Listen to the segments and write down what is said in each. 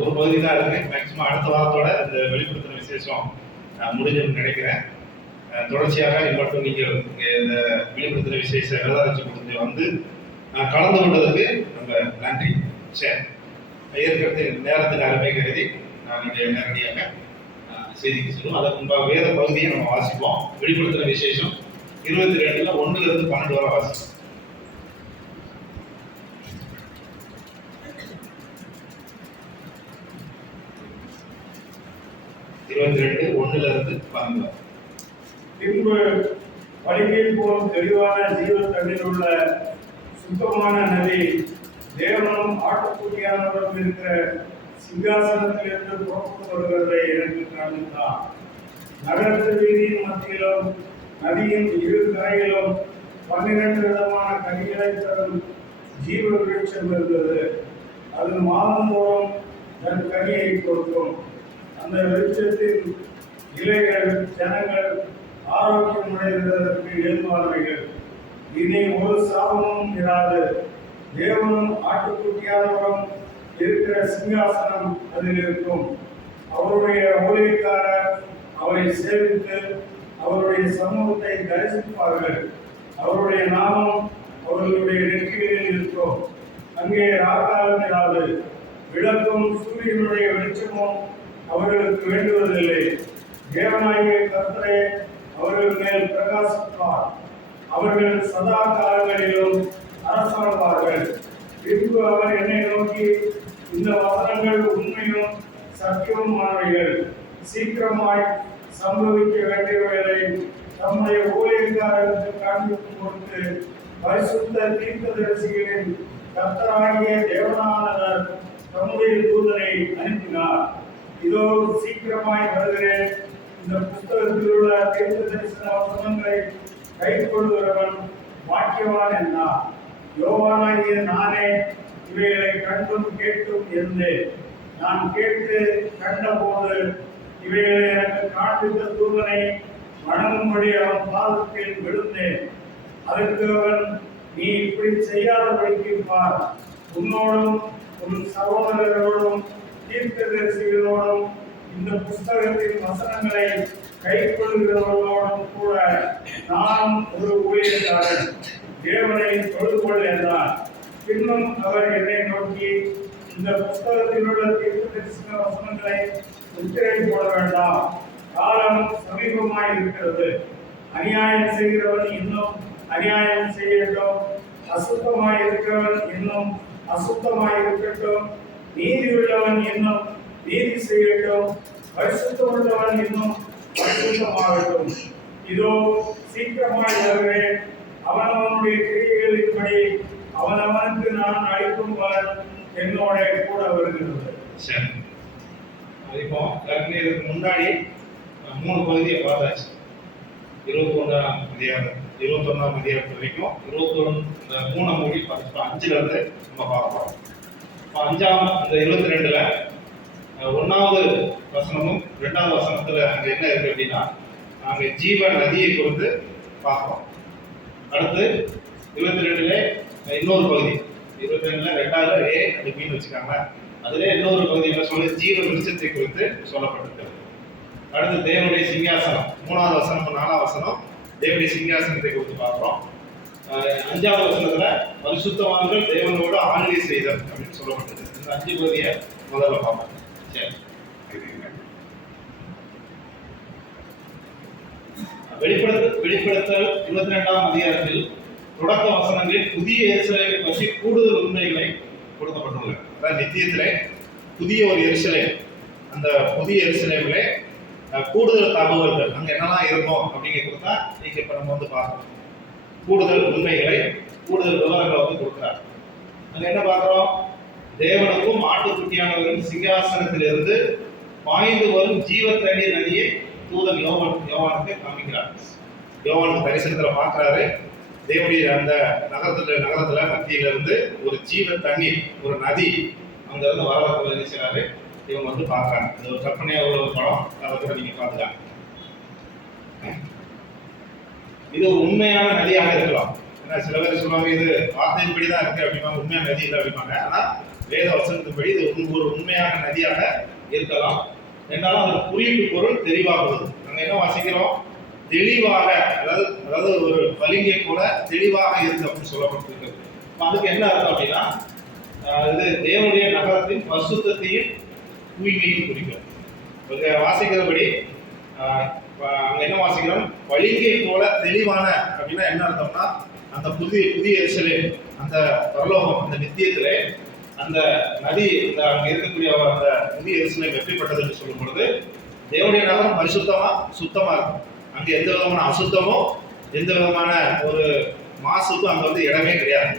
ஒரு பகுதி தான் இருக்கு. மேக்சிமம் அடுத்த வாரத்தோட இந்த வெளிப்படுத்தின விசேஷம் முடிஞ்சுன்னு நினைக்கிறேன். தொடர்ச்சியாக மட்டும் நீங்கள் இந்த வெளிப்படுத்தின விசேஷ வேதாராய்ச்சி கூட்டத்தில் வந்து கலந்து கொண்டதற்கு ரொம்ப நன்றி. சரி, ஏற்கனவே நேரத்துக்கு அருமை கருதி நீங்கள் நேரடியாக செய்திக்கு சொல்லுவோம். அதற்கு முன்பாக வேத பகுதியை நம்ம வாசிப்போம். வெளிப்படுத்தின விசேஷம் 22 1 12 வரை வாசிப்போம். 22 1 12. பின்பு வழியில் போல் தெளிவான ஜீவ தண்ணீர் உள்ள சுத்தமான நதி தேவனும் ஆட்டுக்குட்டியானவரும் இருக்கிற சிங்காசனத்திலிருந்து புறப்பட்டு வருகிறதை எனக்கு காண்பித்தான். நகரத்து வீதியின் மத்தியிலும் நதியின் இரு கரையிலும் 12 விதமான கனிகளை தரும் ஜீவ விருட்சம் இருந்தது. அது மாதந்தோறும் தன் கனியை கொடுக்கும். அந்த விருட்சத்தின் இலைகள் ஜனங்கள் ஆரோக்கியமடைவதற்கு ஏதுவானவைகள். இனி ஒரு சாபமும் இராது. தேவனும் ஆட்டுக்குட்டியானவரும் இருக்கிற சிங்காசனம் அதில் இருக்கும். அவருடைய ஊழியக்காரர் அவரை சேவித்து அவருடைய சமூகத்தை தரிசிப்பார்கள். அவருடைய நாமம் அவர்களுடைய நெற்றிகளில் இருக்கும். அங்கே ராக்காலம் இராது. விளக்கும் சூரியனுடைய வெளிச்சமும் அவர்களுக்கு வேண்டுவதில்லை. தேவனாகிய கர்த்தரே அவர்கள் மேல் பிரகாசிப்பார். அவர்கள் சதா காலங்களிலும் அரசாழ்வார்கள். பின்பு அவர் என்னை நோக்கி, இந்த வசனங்கள் உண்மையும் சத்தியமானவைகள், சீக்கிரமாய் சம்பவிக்க வேண்டியவைகளை தம்முடைய ஊழியக்காரருக்கு காண்பிக்கும் பொருட்டு பரிசுத்த தீர்க்கதரிசிகளின் கர்த்தராகிய தேவனானவர் தம்முடைய தூதனை அனுப்பினார். இதோ சீக்கிரமாய் வருகிறேன். இந்த புத்தகத்தில் உள்ள தீர்க்க தரிசன வசனங்களை கைக்கொள்கிறவன் பாக்கியவான் என்றார். யோவானாகிய நானே இவைகளை கண்டும் கேட்டும் இருந்தேன். நான் கேட்டு கண்டபோது இவைகளை எனக்கு காண்பித்த தூதனை வணங்கும்படி அவன் பாதத்தில் விழுந்தேன். அதற்கு அவன், நீ இப்படி செய்யாதபடிக்கு பார், உன்னோடும் உன் சகோதரர்களோடும் தீர்க்கதரிசிகளோடும் இந்த புஸ்தகத்தின் வசனங்களை கைக்கொள்கிறவர்களோடும் கூட நான் ஒரு ஊழியக்காரன். தேவனை தொழுது கொள் என்றார். பின்னும் அவர் என்னை நோக்கி, இந்த புஸ்தகத்தில் உள்ள தீர்க்கதரிசன வசனங்களை முத்திரை போட வேண்டாம், காலம் சமீபமாய் இருக்கிறது. அநியாயம் செய்கிறவன் இன்னும் அநியாயம் செய்யட்டும், அசுத்தமாய் இருக்கிறவன் இன்னும் அசுத்தமாய் இருக்கட்டும், நீதி உள்ளவன் இன்னும் நீதி செய்யட்டும், பரிசுத்தம் உள்ளவன் இன்னும் பரிசுத்தமாகட்டும். இதோ சீக்கிரமாய் வருகிறேன். அவனவனுடைய கிரியைகளின்படி அவனவனுக்கு நான் அளிக்கும் பலன் என்னோட கூட வருகிறது. சரி, இப்போ இதுக்கு முன்னாடி 3 பகுதியை பார்த்தாச்சு. 21ஆம் அதிகாரம் 21ஆம் அதிகாரத்து வரைக்கும் 3 மூடி 5ல இருந்து நம்ம பார்ப்போம். 5ஆம் இந்த 22ல 1வது வசனமும் 2வது வசனத்துல அங்க என்ன இருக்கு அப்படின்னா, நாங்க ஜீவ நதியை குறித்து பார்ப்போம். அடுத்து 22ல இன்னொரு பகுதி, 22ல 2வது ஏ அது மீன் வச்சுக்காங்க. அதுல இன்னொரு பகுதி என்ன சொல்லு, ஜீவ விருட்சத்தை குறித்து சொல்லப்பட்டிருக்கிறது. அடுத்து தேவனுடைய சிங்காசனம் 3வது வசனம் 4வது வசனம் தேவனுடைய சிங்காசனத்தை குறித்து பார்க்கிறோம். 5வது வசனத்துல பரிசுத்தவான்கள் தேவனோடு ஆளுகை செய்தல் அப்படின்னு சொல்லப்பட்டது. இந்த 5 பகுதியை முதல்ல பார்ப்போம். சரி, வெளிப்படுத்தல் 22ஆம் அதிகாரத்தில் தொடக்க வசனங்களில் புதிய எருசலேமை பற்றி கூடுதல் உண்மைகளை கொடுக்கப்பட்டுள்ளன. அதாவது நித்தியத்திலே புதிய ஒரு எருசலேம், அந்த புதிய எருசலேமிலே கூடுதல் தகவல்கள் அங்க என்னெல்லாம் இருக்கும் அப்படிங்கிறது தான் நீங்க இப்ப நம்ம வந்து பார்க்கணும். கூடுதல் உண்மைகளை, கூடுதல் விவரங்களை வந்து கொடுக்கிறார். அங்க என்ன பார்க்கிறோம், தேவனுக்கும் ஆட்டுக்குட்டியானவரின் சிங்காசனத்திலிருந்து பாய்ந்து வரும் ஜீவ தண்ணீர் நதியை தூதன் யோவானுக்கு காமிக்கிறார். யோவானுக்கு தரிசனத்துல பார்க்கிறாரு, தேவனுடைய அந்த நகரத்துல மத்தியில இருந்து ஒரு ஜீவ தண்ணீர், ஒரு நதி அங்க இருந்து வர நினைச்சாரு. இவங்க வந்து பார்க்கறாங்க. இது ஒரு கற்பனையா ஒரு படம், அதை கூட நீங்க பார்த்துக்கலாம். இது ஒரு உண்மையான நதியாக இருக்கலாம். ஏன்னா சில பேர் சொல்லுவாங்க இது வார்த்தையின்படி தான் இருக்கு அப்படின்னா, உண்மையான நதி இல்லை அப்படிப்பாங்க. ஆனா வேத வசனத்தின்படி இது ஒரு உண்மையான நதியாக இருக்கலாம். என்றாலும் அதன் குறியீட்டு பொருள் தெளிவாகுவது. நாங்க என்ன வாசிக்கிறோம்? தெளிவாக, அதாவது ஒரு பளிங்கை போல தெளிவாக இருக்கு அப்படின்னு சொல்லப்பட்டிருக்கிறது. அதுக்கு என்ன அர்த்தம் அப்படின்னா, இது தேவனுடைய நகரத்தின் பரிசுத்தத்தையும் தூய்மையும் குறிக்கும். வாசிக்கிறபடி அங்க என்ன வாசிக்கிறோம்? பளிங்கை போல தெளிவான அப்படின்னா என்ன அர்த்தம்னா, அந்த புதிய எருசலேம், அந்த பரலோகம், அந்த நித்தியத்திலே அந்த நதி, அங்க இருக்கக்கூடிய அந்த புதிய எருசலேம் எப்படிப்பட்டது என்று சொல்லும் பொழுது, தேவனுடைய நகரம் பரிசுத்தமா சுத்தமா இருக்கும். அங்க எந்த விதமான அசுத்தமோ எந்த விதமான ஒரு மாசுக்கும் அங்க வந்து இடமே கிடையாது.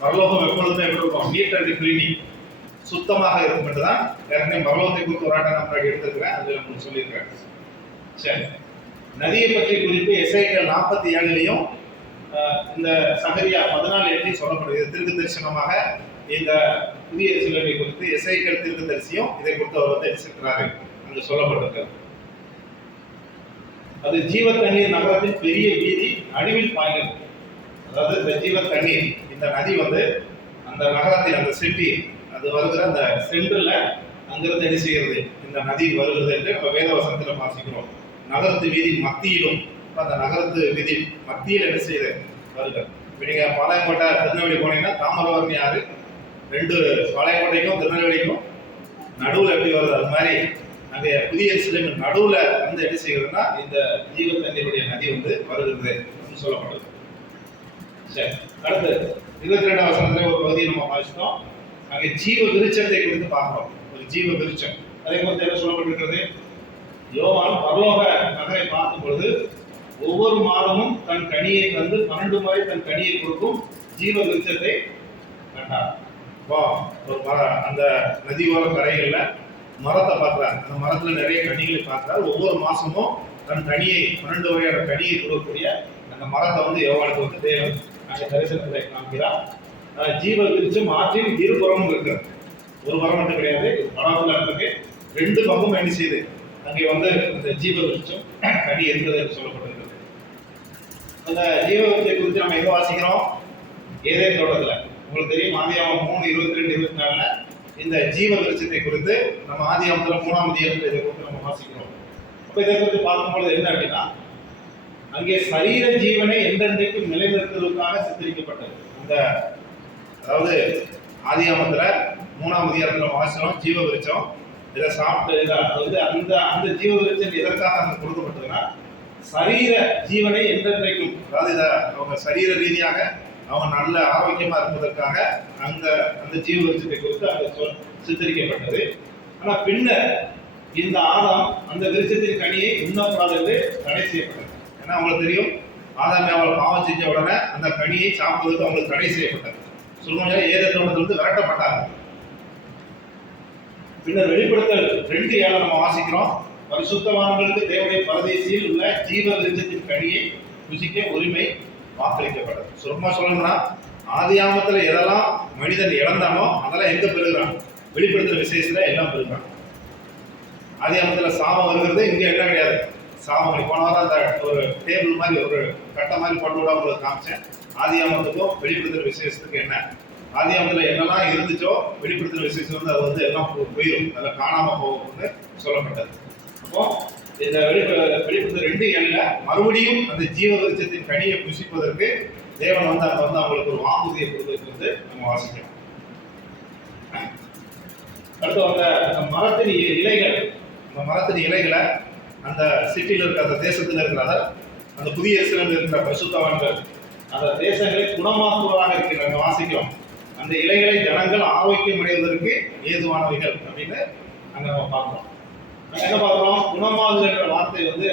பரலோகம் எப்பொழுதுமே எப்படி இருக்கும்? நீட் அண்ட் கிளீனிங், சுத்தமாக இருக்கும் என்றுதான் ஏற்கனவே பரலோகத்தை குறித்து ஒரு ஆட்டை நான் எடுத்துக்கிறேன், அது உங்களுக்கு சொல்லியிருக்கிறேன். சரி, நதியை பற்றி குறித்து எசேக்கியேல் 47 இந்த சகரியா 14:8 சொல்லப்படுகிறது. தீர்க்க தரிசனமாக இந்த புதிய எருசலேமை குறித்து எசேக்கியேல் தீர்க்கதரிசியும் இதை குறித்து அவர் வந்து எச்சரிக்கிறார்கள். அங்கு சொல்லப்பட்டிருக்கிறது. அது ஜீவ தண்ணீர் நகரத்தின் பெரிய வீதி நடுவில் பாய்கிறது. அதாவது இந்த ஜீவ தண்ணீர், இந்த நதி வந்து அந்த நகரத்தில், அந்த சிட்டி, அது வருகிற அந்த சென்டர்ல அங்கிருந்து என்ன செய்கிறது? இந்த நதி வருகிறது என்று நம்ம வேதவசனத்தில் வாசிக்கிறோம். நகரத்து வீதி மத்தியிலும், அந்த நகரத்து வீதி மத்தியில் என்ன செய்யுது? வருகிறது. இப்போ நீங்க பாளையங்கோட்டை திருநெல்வேலி போனீங்கன்னா தாமிரபரணி ஆறு 2 பாளையங்கோட்டைக்கும் திருநெல்வேலிக்கும் நடுவில் எப்படி வருது? அது மாதிரி அங்கே புதிய எருசலேம் நடுவில் வந்து என்ன செய்கிறதுனா இந்த ஜீவ தண்ணீருடைய நதி வந்து வருகிறது அப்படின்னு சொல்லப்படுது. சரி, அடுத்து 22ஆம் வசனத்துல ஒரு பகுதியை நம்ம வாசித்தோம். அங்கே ஜீவ விருட்சத்தை குறித்து பார்க்கிறோம். ஒரு ஜீவ விருட்சம், அதை குறித்து என்ன சொல்லப்பட்டிருக்கிறது? யோவான் பரலோக நகரை பார்க்கும் பொழுது ஒவ்வொரு மாதமும் தன் கனியை தந்து 12 முறை தன் கனியை கொடுக்கும் ஜீவ விருட்சத்தை கண்டார். அந்த நதியோர கரைகள்ல மரத்தை பார்க்கிறார். அந்த மரத்துல நிறைய கனிகளை பார்க்கிறார். ஒவ்வொரு மாசமும் தன் கனியை 12 வகையான கனியை கொடுக்கக்கூடிய அந்த மரத்தை வந்து யோவானுக்கு வந்து தேவன் அங்கே தரிசனத்தை காண்கிறார். ஜீவ விருட்சம் ஆற்றின் இருபுறமும் இருக்கிறது. ஒரு மரம் மட்டும் கிடையாது, மரத்துல இருக்கு 2 பக்கமும் என்ன செய்யுது? அங்கே வந்து இந்த ஜீவ விருட்சம் கனி இருக்கிறது என்று சொல்லப்பட்டிருக்கிறது. அந்த ஜீவ விருட்சத்தை குறித்து நம்ம எங்க வாசிக்கிறோம்? ஏதேன் தோட்டத்துல. உங்களுக்கு தெரியும், ஆதியாகமம் 3:22-24 இந்த ஜீவ விருட்சத்தை குறித்து நம்ம ஆதியாகமத்துல 3ஆம் அதிகாரத்தில் இதை குறித்து நம்ம வாசிக்கிறோம். அப்ப இதை குறித்து பார்க்கும்பொழுது என்ன அப்படின்னா, அங்கே சரீர ஜீவனை என்றென்றைக்கும் நிலைநிறுத்துவதற்காக சித்தரிக்கப்பட்டது. அந்த அதாவது ஆதியாகமத்துல 3ஆம் அதிகாரத்துல வாசிக்கிறோம் ஜீவ விருட்சம். இதை சாப்பிட்டு அதாவது அந்த ஜீவ விருட்சம் எதற்காக அங்க கொடுக்கப்பட்டதுன்னா, சரீர ஜீவனை என்றென்றைக்கும், அதாவது இதை அவங்க சரீர ரீதியாக அவங்க நல்ல ஆரோக்கியமா இருப்பதற்காக அந்த ஜீவ விருட்சத்தை குறித்து அங்க சித்தரிக்கப்பட்டது. ஆனா பின்னர் இந்த ஆதாம் அந்த விருட்சத்தின் கனியை உண்ணக்கூடாது என்று தடை செய்யப்பட்டது. ஏன்னா அவங்களுக்கு தெரியும், ஆதாம் அவள் பாவம் செஞ்ச உடனே அந்த கனியை சாப்பிடுவதற்கு அவங்களுக்கு தடை செய்யப்பட்டது. சொல்லுவாங்க ஏதேன் தோட்டத்திலிருந்து விரட்டப்பட்டாங்க. பின்னர் வெளிப்படுத்தல் 2:7 நம்ம வாசிக்கிறோம். பரிசுத்தவான்களுக்கு தேவனுடைய பரதேசியில் உள்ள ஜீவ விருட்சத்தின் கனியை ருசிக்க உரிமை வாக்களிக்கப்பட்டது. சுருக்கமா சொல்லணும்னா, ஆதியாகமத்துல எதெல்லாம் மனிதன் இழந்தானோ அதெல்லாம் எங்க பெறுகிறான்? வெளிப்படுத்துற விசேஷத்துல எல்லாம் பெறுகிறான். ஆதியாகமத்துல சாபம் வருகிறது, இங்க என்ன கிடையாது. சாபம் போன வாரம் அந்த ஒரு டேபிள் மாதிரி ஒரு கட்டை மாதிரி கொண்டு விட உங்களுக்கு காமிச்சேன். ஆதியாகமத்துக்கும் வெளிப்படுத்துற விசேஷத்துக்கு என்ன, ஆதியாகமத்துல என்னெல்லாம் இருந்துச்சோ வெளிப்படுத்துற விசேஷம் வந்து அது வந்து எல்லாம் போயிடும், அதில் காணாம போகும்னு சொல்லப்பட்டது. அப்போ இந்த வெளிப்படுத்த 2:7 மறுபடியும் அந்த ஜீவ விருட்சத்தின் கனியை புசிப்பதற்கு தேவன் வந்து அங்க வந்து அவங்களுக்கு ஒரு வாக்குறுதியை கொடுத்தது வந்து நம்ம வாசிக்கிறோம். அடுத்து அந்த மரத்தின் இலைகள், அந்த மரத்தின் இலைகளை அந்த சிட்டியில் இருக்கிற அந்த தேசத்தில் இருக்கிற அந்த புதிய எருசலேமில் இருக்கிற பரிசுத்தவான்கள் அந்த தேசங்களை குணமாக்குவதாக இருக்கிறாங்க வாசிக்கிறோம். அந்த இலைகளை ஜனங்கள் ஆரோக்கியம் அடைவதற்கு ஏதுவானவைகள் அப்படின்னு அங்க நம்ம பார்க்கிறோம். என்ன பார்க்கிறோம்? குணமாகுதல் என்ற வார்த்தை வந்து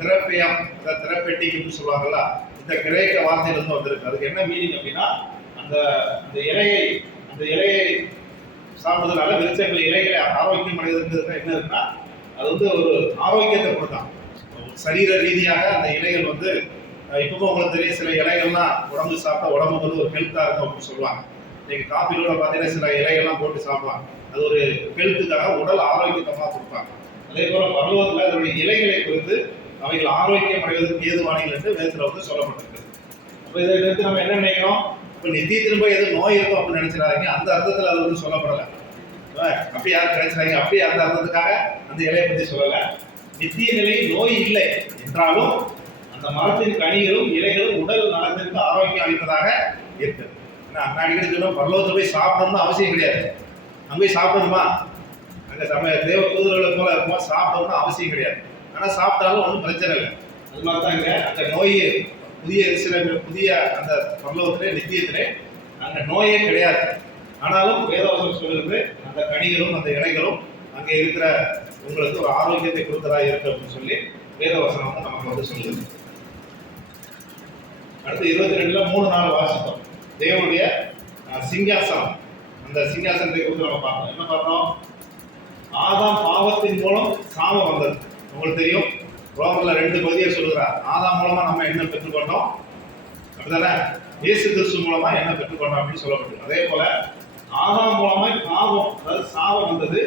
திரப்பியம், திரப்பெட்டிக்கு சொல்லுவாங்கல்ல, இந்த கிரேக்க வார்த்தையிலிருந்து வந்திருக்கு. அதுக்கு என்ன மீனிங் அப்படின்னா, அந்த இலையை சாப்பிடுறதுனால விருட்சங்கள் இலைகளை ஆரோக்கியம் அடைவதற்கு என்ன இருக்குன்னா, அது வந்து ஒரு ஆரோக்கியத்தை கொடுத்தான். சரீர ரீதியாக அந்த இலைகள் வந்து இப்பவும் உங்களுக்கு தெரியும், சில இலைகள்லாம் உடம்பு சாப்பிட்டா உடம்பு வந்து ஒரு ஹெல்த்தா இருக்கும் அப்படின்னு சொல்லுவாங்க. நீங்க காப்பிலோட பார்த்தீங்கன்னா சில இலைகள்லாம் போட்டு சாப்பிடலாம். அது ஒரு ஹெல்த்துக்காக உடல் ஆரோக்கியத்தமாக கொடுப்பாங்க. அதே போல பரலோகத்தில் அதனுடைய இலைகளை குறித்து அவைகள் ஆரோக்கியம் அடைவதற்கு ஏதுவானீர்கள் என்று வேதத்தில் வந்து சொல்லப்பட்டிருக்கு. அப்போ இதை எடுத்து நம்ம என்ன நினைக்கிறோம்? இப்போ நித்தியத்திலும் போய் எதுவும் நோய் இருக்கும் அப்படின்னு நினைச்சிடாதீங்க. அந்த அர்த்தத்தில் அது வந்து சொல்லப்படலை. அப்படி யாரும் நினைச்சிடாங்க. அப்படி அந்த அர்த்தத்துக்காக அந்த இலையை பற்றி சொல்லலை. நித்திய நிலையில் நோய் இல்லை என்றாலும் அந்த மரத்தின் கனிகளும் இலைகளும் உடல் நலத்திற்கு ஆரோக்கியம் அளிப்பதாக இருக்குது. நான் அடிக்கடி சொல்லுவோம், பரலோகத்தில் போய் சாப்பிடணும்னு அவசியம் கிடையாது. அங்கே போய் சாப்பிடணுமா, அங்கே தேவ தூதர்களை போல இருக்குமா, சாப்பிடணும்னு அவசியம் கிடையாது. ஆனால் சாப்பிட்டாலும் ஒன்றும் பிரச்சனை இல்லை. அது மாதிரி தான் இங்கே அந்த நோய் புதிய புதிய அந்த பரலோகத்திலே நித்தியத்திலே அங்கே நோயே கிடையாது. ஆனாலும் வேதவசனம் சொல்லுறது அந்த கனிகளும் அந்த இலைகளும் அங்கே இருக்கிற உங்களுக்கு ஒரு ஆரோக்கியத்தை கொடுத்ததா இருக்கு அப்படின்னு சொல்லி வேதவசனம் வந்து நமக்கு வந்து சொல்லுது. அடுத்து 22ல 3-4 வாசிப்போம். தேவனுடைய சிங்காசனம், அந்த சிங்காசனத்தை குறித்து நம்ம பார்த்தோம். என்ன பார்த்தோம்? ஆதாம் பாவத்தின் மூலம் சாபம் வந்தது. உங்களுக்கு தெரியும், ரோமர்ல 2 பகுதியை சொல்லுகிறார். ஆதாம் மூலமா நம்ம என்ன பெற்றுக்கொண்டோம், அப்படிதானே? இயேசு கிறிஸ்து மூலமா என்ன பெற்றுக்கொண்டோம் அப்படின்னு சொல்லப்பட்டது. அதே போல ஆதாம் மூலமா பாவம், அதாவது சாபம் வந்தது.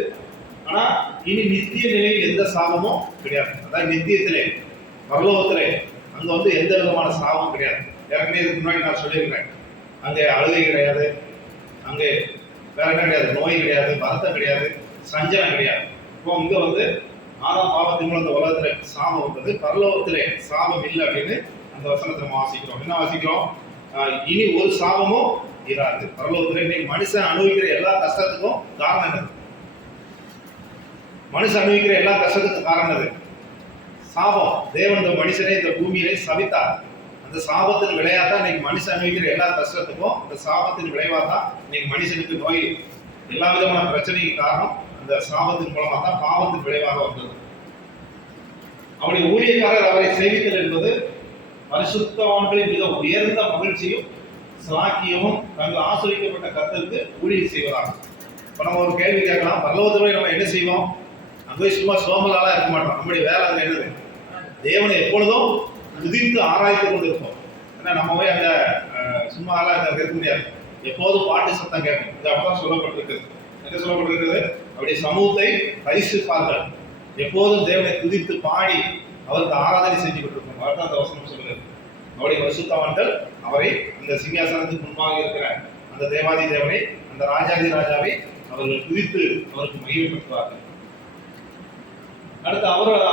ஆனா இனி நித்திய நிலையில் எந்த சாபமும் கிடையாது. அதாவது நித்தியத்திலே பரலோகத்திலே அங்க வந்து எந்த விதமான சாபமும் கிடையாது. ஏற்கனவே இதுக்கு முன்னாடி நான் சொல்லியிருக்கேன், அங்கே அழுகை கிடையாது, அங்கே வேற என்ன கிடையாது, நோய் கிடையாது, வருத்தம் கிடையாது, சஞ்சலம் கிடையாது. இப்போ இங்க வந்து ஆதாம் பாவத்தின் மூலம் இந்த உலகத்துல சாபம் வந்தது, பரலோகத்திலே சாபம் இல்லை அப்படின்னு அந்த வசனத்தை நம்ம வாசிக்கிறோம். என்ன வாசிக்கிறோம்? இனி ஒரு சாபமும் இராது. பரலோகத்திலே இன்னைக்கு மனுஷன் அனுபவிக்கிற எல்லா கஷ்டத்துக்கும் காரணம் என்னது? மனுஷன் அனுபவிக்கிற எல்லா கஷ்டத்துக்கும் காரணம் என்னது? சாபம். தேவன் இந்த மனுஷனை இந்த பூமியிலே சபித்தார். அந்த சாபத்தின் விளைவா தான் இன்னைக்கு மனுஷன் அனுபவிக்கிற எல்லா கஷ்டத்துக்கும், அந்த சாபத்தின் விளைவா தான் இன்னைக்கு மனுஷனுக்கு நோய், எல்லா விதமான பிரச்சனைக்கு காரணம் அந்த சாபத்தின் மூலமா தான், பாவத்தின் விளைவாக வந்தது. அவருடைய ஊழியக்காரர் அவரை சேவித்தல் என்பது பரிசுத்தவான்களின் மிக உயர்ந்த மகிழ்ச்சியும் சாக்கியமும் தங்கள் ஆசிரியப்பட்ட கர்த்தருக்கு ஊழியம் செய்வதாகும். இப்போ நம்ம ஒரு கேள்வி கேட்கலாம், பரலோகத்தில் நம்ம என்ன செய்வோம்? அங்கே சும்மா சோமலாலாம் இருக்க மாட்டோம். நம்முடைய வேலை அது என்னது? தேவனை எப்பொழுதும் துதித்து ஆராய்ந்து கொண்டு இருப்போம். ஏன்னா நம்ம போய் அங்கே சும்மாலாம் அங்கே இருக்க முடியாது. எப்போதும் பாட்டு சத்தம் கேட்கும். இது அப்படிதான் சொல்லப்பட்டிருக்குது. என்ன சொல்லப்பட்டிருக்கிறது? அவருடைய சமூகத்தை பரிசுப்பார்கள், எப்போதும் தேவனை துதித்து பாடி அவருக்கு ஆராதனை செஞ்சு கொண்டிருப்போம். அதுதான் அந்த வசனம் சொல்லுகிறது. அவருடைய பரிசுத்தவான்கள் அவரை அந்த சிங்காசனத்துக்கு முன்பாக இருக்கிற அந்த தேவாதி தேவனை, அந்த ராஜாதி ராஜாவை அவர்கள் துதித்து அவருக்கு மகிழ்வுபடுத்துவார்கள். அடுத்து அவர்கள்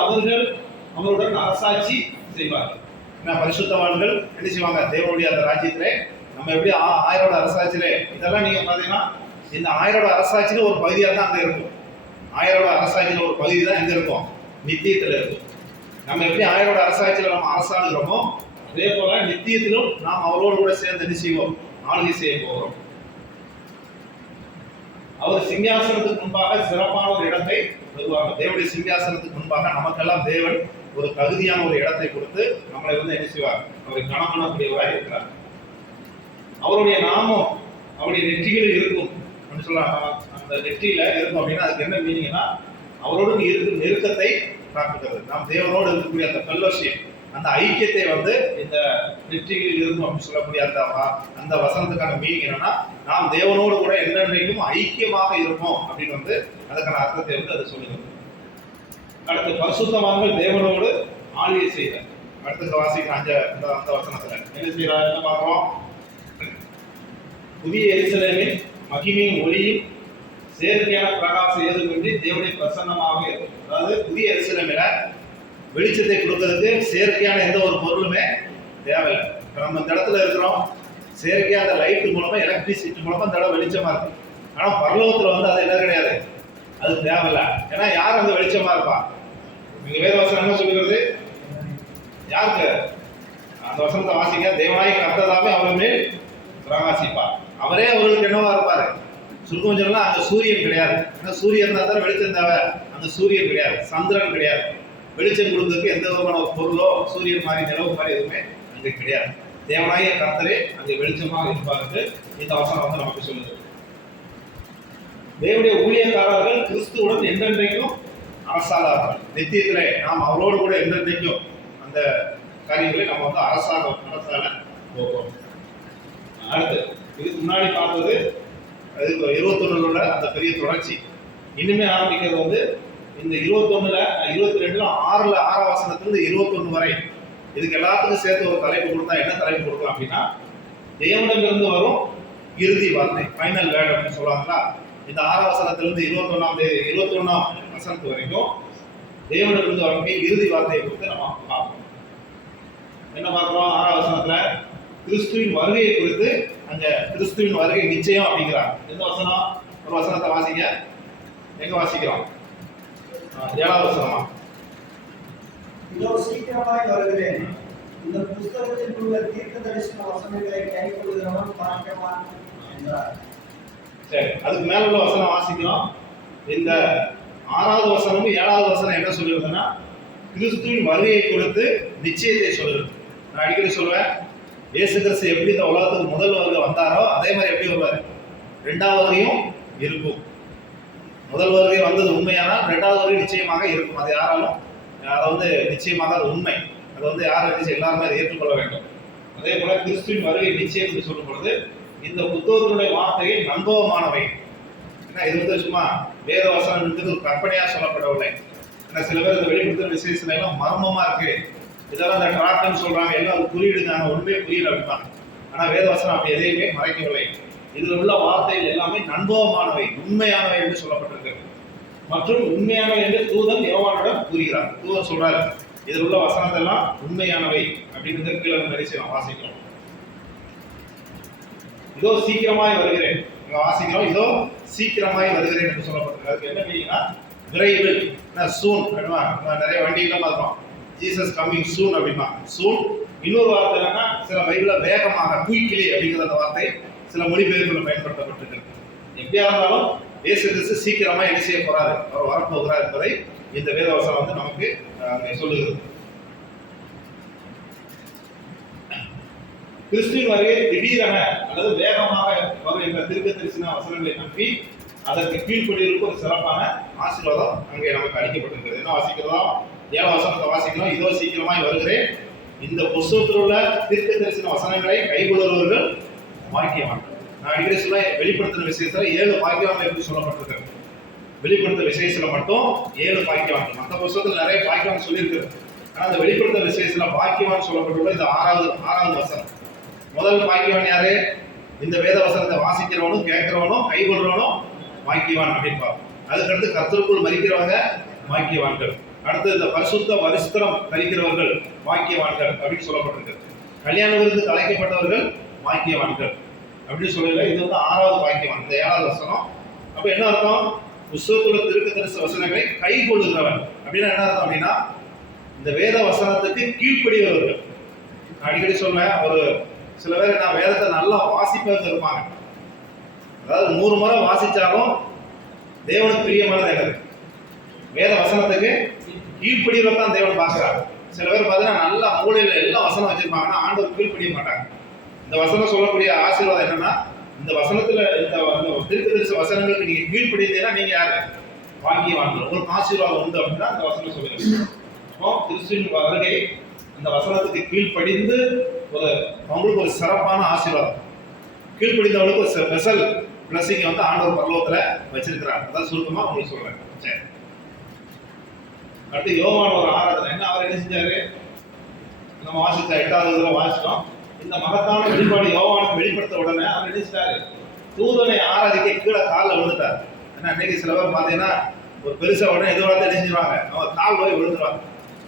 அவருடன் அரசாட்சி செய்வார்கள். ஏன்னா பரிசுத்தவான்கள் என்ன செய்வாங்க? தேவனுடைய அந்த ராஜ்யத்திலே நம்ம எப்படி ஆயரோட அரசாட்சியிலே, இதெல்லாம் நீங்க பாத்தீங்கன்னா இந்த ஆயரோட அரசாட்சியில ஒரு பகுதியாக தான் அங்க இருக்கும். ஆயரோட அரசாட்சியில ஒரு பகுதி தான் எங்க இருக்கும்? நித்தியத்தில் இருக்கும். நம்ம எப்படி ஆயரோட அரசாட்சியில நம்ம அரசாளுகிறோமோ, அதே போல நித்தியத்திலும் நாம் அவரோடு கூட சேர்ந்து என்ன செய்வோம்? ஆளுகை செய்ய போகிறோம். அவர் சிங்காசனத்துக்கு முன்பாக சிறப்பான ஒரு இடத்தை பெறுவாங்க. தேவனுடைய சிங்காசனத்துக்கு முன்பாக நமக்கெல்லாம் தேவன் ஒரு தகுதியான ஒரு இடத்தை கொடுத்து நம்மளை வந்து என்ன செய்வார்? அவரை கனம் பண்ணக்கூடியவராக இருக்கிறார். அவருடைய நாமம் அவருடைய நெற்றிகளில் இருக்கும் அப்படின்னு சொல்லலாம். அந்த நெற்றியில இருக்கும் அப்படின்னா அதுக்கு என்ன மீனிங்னா, அவரோடு இருக்கும் நெருக்கத்தை காட்டுகிறது. நாம் தேவனோடு இருக்கக்கூடிய அந்த ஃபெல்லோஷிப், அந்த ஐக்கியத்தை வந்து இந்த நெற்றிகளில் இருக்கும் அப்படின்னு சொல்லக்கூடிய அந்த வசனத்துக்கான மீனிங் என்னன்னா, நாம் தேவனோடு கூட என்னென்னைக்கும் ஐக்கியமாக இருப்போம் அப்படின்னு வந்து அதுக்கான அர்த்தத்தை வந்து அது சொல்லுகிறது. அடுத்து பரிசுத்தவான்கள் தேவனோடு ஆளுகை செய்கிறார். அடுத்த வாசிக்கிற அந்த வசனத்துல என்ன செய்யறாரு? என்ன பார்க்கிறோம்? புதிய எருசலேமின் மகிமையும் ஒளியும் செயற்கையான பிரகாசம் ஏதுமின்றி தேவனுடைய பிரசன்னமாக இருக்கும். அதாவது புதிய எருசலேமில வெளிச்சத்தை கொடுக்கறதுக்கு செயற்கையான எந்த ஒரு பொருளுமே தேவையில்லை. இப்போ நம்ம இந்த இடத்துல இருக்கிறோம், செயற்கையான லைட்டு மூலமா, எலக்ட்ரிசிட்டி மூலமா இந்த இடம் வெளிச்சமா இருக்கு. ஆனா பரலோகத்துல வந்து அது என்ன கிடையாது, அது தேவையில்லை. ஏன்னா யார் அந்த வெளிச்சமா இருப்பா? நீங்க வேத வசனம் என்ன சொல்லுகிறது? யாருக்கு? அந்த வசனத்தை வாசிங்க. தேவனாய் கர்த்தராவே அவர் மேல் பிரகாசிப்பார். அவரே அவர்களுக்கு என்னவா இருப்பாரு? சுருக்கம் சொல்லலாம், அங்க சூரியன் கிடையாது. ஏன்னா சூரியன் தான் வெளிச்சம் தேவை. அங்க சூரியன் கிடையாது, சந்திரன் கிடையாது. வெளிச்சம் கொடுக்கறதுக்கு எந்த விதமான பொருளோ சூரியன் மாதிரி நிலவு மாதிரி எதுவுமே அங்கே கிடையாது. தேவனாய கர்த்தரே அங்கே வெளிச்சமாக இருப்பாருக்கு இந்த வசனம் வந்து நமக்கு சொல்லுது. தேவனுடைய ஊழியக்காரர்கள் கிறிஸ்துவுடன் என்றென்றைக்கும் அரசாளார்கள். நித்தியத்திலே நாம் அவரோடு கூட என்றென்றைக்கும் அந்த காரியங்களை நம்ம வந்து அரசாள போகிறோம். அடுத்து இதுக்கு முன்னாடி பார்த்தது 21 உள்ள அந்த பெரிய தொடர்ச்சி. இனிமே ஆரம்பிக்கிறது வந்து இந்த 21ல 22ல 6ஆம் வசனத்திலிருந்து 21 வரை. இதுக்கு எல்லாத்துக்கும் சேர்த்து ஒரு தலைப்பு கொடுத்தா என்ன தலைப்பு கொடுக்கலாம் அப்படின்னா, தேவனிடமிருந்து வரும் இறுதி வார்த்தை, ஃபைனல் வேர்ட் அப்படின்னு சொல்லுவாங்களா. இந்த 6ஆம் வசனத்திலிருந்து 21ஆம் வசனத்து வரைக்கும் தேவனிடமிருந்து வரக்கூடிய இறுதி வார்த்தையை குறித்து நம்ம பார்ப்போம். என்ன பார்க்கிறோம்? 6ஆம் வசனத்துல கிறிஸ்துவின் வருகையை குறித்து, அங்க கிறிஸ்துவின் வருகை நிச்சயம் அப்படிங்கிறார். எந்த வசனம்? ஒரு வசனத்தை வாசிங்க. எங்க வாசிக்கிறோம்? 7ஆம் வசனமா? இதோ சீக்கிரமாய் வருகிறேன், இந்த புஸ்தகத்தில் உள்ள தீர்க்க தரிசன வசனங்களை கைக்கொள்கிறவன் பாக்கியவான் என்றார். சரி, அதுக்கு மேல உள்ள வசனம் வாசிக்கிறோம். இந்த 6ஆவது வசனமும் 7ஆவது வசனம் என்ன சொல்லுதுன்னா, கிறிஸ்துவின் வருகையை குறித்து நிச்சயத்தை சொல்லுது. நான் அடிக்கடி சொல்லுவேன், இயேசு கிறிஸ்து எப்படி இந்த உலகத்துக்கு முதல் வருகை வந்தாரோ அதே மாதிரி எப்படி வருவார்? 2ஆவது வருகையும் இருக்கும். முதல் வருகை வந்தது உண்மையானால் 2ஆவது வருகை நிச்சயமாக இருக்கும். அது யாராலும் அதை நிச்சயமாக அது உண்மை. அதை யாரும் எல்லாருமே அதை ஏற்றுக்கொள்ள வேண்டும். அதே போல கிறிஸ்துவின் வருகை நிச்சயம் என்று சொல்லும் பொழுது இந்த புத்தகத்தினுடைய வார்த்தையை நம்பகமானவை. ஏன்னா இது சும்மா வேத வசனம் என்பது ஒரு கற்பனையா சொல்லப்படவில்லை. ஏன்னா சில பேர் இந்த வெளிப்படுத்துற விசேஷத்துல எல்லாம் மர்மமா இருக்கு, இதெல்லாம் இந்த டிராக்டர்னு சொல்றாங்க, எல்லாம் குறியிடுங்க, ஒன்றுமே புரியல அப்படிப்பாங்க. ஆனா வேத வசனம் அப்படி எதையுமே மறைக்கவில்லை. இதில் உள்ள வார்த்தைகள் எல்லாமே நம்பகமானவை, உண்மையானவை என்று சொல்லப்பட்டிருக்கிறது. மற்றும் உண்மையானவை என்று தூதன் யோவானிடம் கூறுகிறார். தூதன் சொல்றாரு, இதில் உள்ள வசனத்தெல்லாம் உண்மையானவை அப்படின்னு கீழே வரிசையை வாசிக்கிறோம். இதோ சீக்கிரமாய் வருகிறேன், வாசிக்கிறோம். இதோ சீக்கிரமாய் வருகிறேன் என்று சொல்லப்பட்டிருக்கிறது. என்ன மீனிங்னா விரைவில், சூன் அப்படின்னா நிறைய வண்டியெல்லாம் பார்க்கிறோம், ஜீசஸ் கம்மிங் சூன் அப்படின்னா சூன். இன்னொரு வார்த்தை என்னன்னா, சில பைபிள்ல வேகமாக, குயிக்லி அப்படிங்கிற அந்த வார்த்தை சில மொழிபெயர்ப்புகள் பயன்படுத்தப்பட்டிருக்கு. எப்படியா இருந்தாலும் இயேசு கிறிஸ்து சீக்கிரமா என்ன செய்ய போறாரு, அவர் வரப்போகிறார் என்பதை இந்த வேதவசனம் நமக்கு சொல்லுகிறது. கிறிஸ்துவின் வருகை திடீரென அல்லது வேகமாக வருகின்ற தீர்க்க தரிசன வசனங்களை நம்பி அதற்கு கீழ்ப்படிவதற்கு ஒரு சிறப்பான ஆசீர்வாதம் அங்கே நமக்கு அளிக்கப்பட்டிருக்கிறது. என்ன வாசிக்கிறோம்? 7ஆம் வசனத்தை வாசிக்கிறோம். இதோ சீக்கிரமாய் வருகிறேன், இந்த புஸ்தகத்தில் உள்ள தீர்க்க தரிசன வசனங்களை கைகொள்ளுபவர்கள் பாக்கியவான்கள். நான் அடிக்கடி சொல்ல, வெளிப்படுத்தின விஷயத்துல 7 பாக்கியவான்கள் எப்படி சொல்லப்பட்டிருக்கிறது. வெளிப்படுத்த விசேஷத்துல மட்டும் 7 பாக்கியவான்கள். மற்ற புஸ்தகத்தில் நிறைய பாக்கியவான் சொல்லியிருக்கிறது. ஆனால் அந்த வெளிப்படுத்த விசேஷத்துல பாக்கியவான் சொல்லப்பட்டுள்ள இந்த 6ஆவது வசனம். முதல் பாக்கியவான் யாரு? இந்த வேத வசனத்தை வாசிக்கிறவனும் கேட்கிறவனும் கைகொள்றவனும் பாக்கியவான் அப்படின்னு. அதுக்கடுத்து கர்த்தருக்குள் மரிக்கிறவங்க பாக்கியவான்கள். அடுத்து இந்த பரிசுத்த வரிஸ்திரம் தரிக்கிறவர்கள் பாக்கியவான்கள் அப்படின்னு சொல்லப்பட்டிருக்கு. கல்யாண விருந்து அழைக்கப்பட்டவர்கள் பாக்கியவான்கள் அப்படின்னு சொல்லல. இது 6ஆவது பாக்கியவான், இந்த 7ஆவது வசனம். அப்ப என்ன அர்த்தம்? புஸ்தகத்தோட தீர்க்க தரிசன வசனங்களை கை கொள்ளுகிறவன் அப்படின்னா என்ன அர்த்தம் அப்படின்னா, இந்த வேத வசனத்துக்கு கீழ்ப்படியவர்கள். அடிக்கடி சொல்வேன், ஒரு சில பேர் நான் வேதத்தை நல்லா வாசிப்பது இருப்பாங்க. அதாவது 100 முறை வாசிச்சாலும் தேவனுக்கு பிரியமானது என்னது? வேத வசனத்துக்கு கீழ்ப்படியவர் தான் தேவன் பார்க்கிறார். சில பேர் பார்த்தீங்கன்னா நல்லா மூலையில எல்லா வசனம் வச்சிருப்பாங்கன்னா ஆண்டவர் கீழ்ப்படிய மாட்டாங்க. இந்த வசனம் சொல்லக்கூடிய ஆசீர்வாதம் என்னன்னா, இந்த வசனத்துல இந்த தீர்க்க தரிசன வசனங்களுக்கு நீங்க கீழ்ப்படிந்தீங்கன்னா நீங்க யாரு? பாக்கியவான்கள். உங்களுக்கு ஆசீர்வாதம் உண்டு அப்படின்னா அந்த வசனம் சொல்லுங்க. அப்போ கிறிஸ்துவின் வருகை அந்த வசனத்துக்கு கீழ்ப்படிந்து அவங்களுக்கு ஒரு சிறப்பான ஆசீர்வாதம், கீழ்ப்படிந்தவங்களுக்கு ஒரு ஸ்பெஷல் பிளஸிங் ஆண்டவர் பரலோகத்துல வச்சிருக்கிறார். அதான் சுருக்கமா உங்களுக்கு சொல்றேன். சரி, அடுத்து யோவான் ஒரு ஆராதனை. என்ன அவர் என்ன செஞ்சாரு? நம்ம வாசிச்ச 8வது இதுல வாசிச்சோம். இந்த மகத்தான வெளிப்பாடு யோவானுக்கு வெளிப்படுத்த உடனே அவர் நினைச்சிட்டாரு, தூதனை ஆராதிக்க கீழே காலில் விழுந்துட்டார். ஏன்னா இன்னைக்கு சில பேர் பார்த்தீங்கன்னா ஒரு பெருசா உடனே எதுவாக நினைச்சிருவாங்க, அவங்க கால் போய் விழுந்துருவாங்க.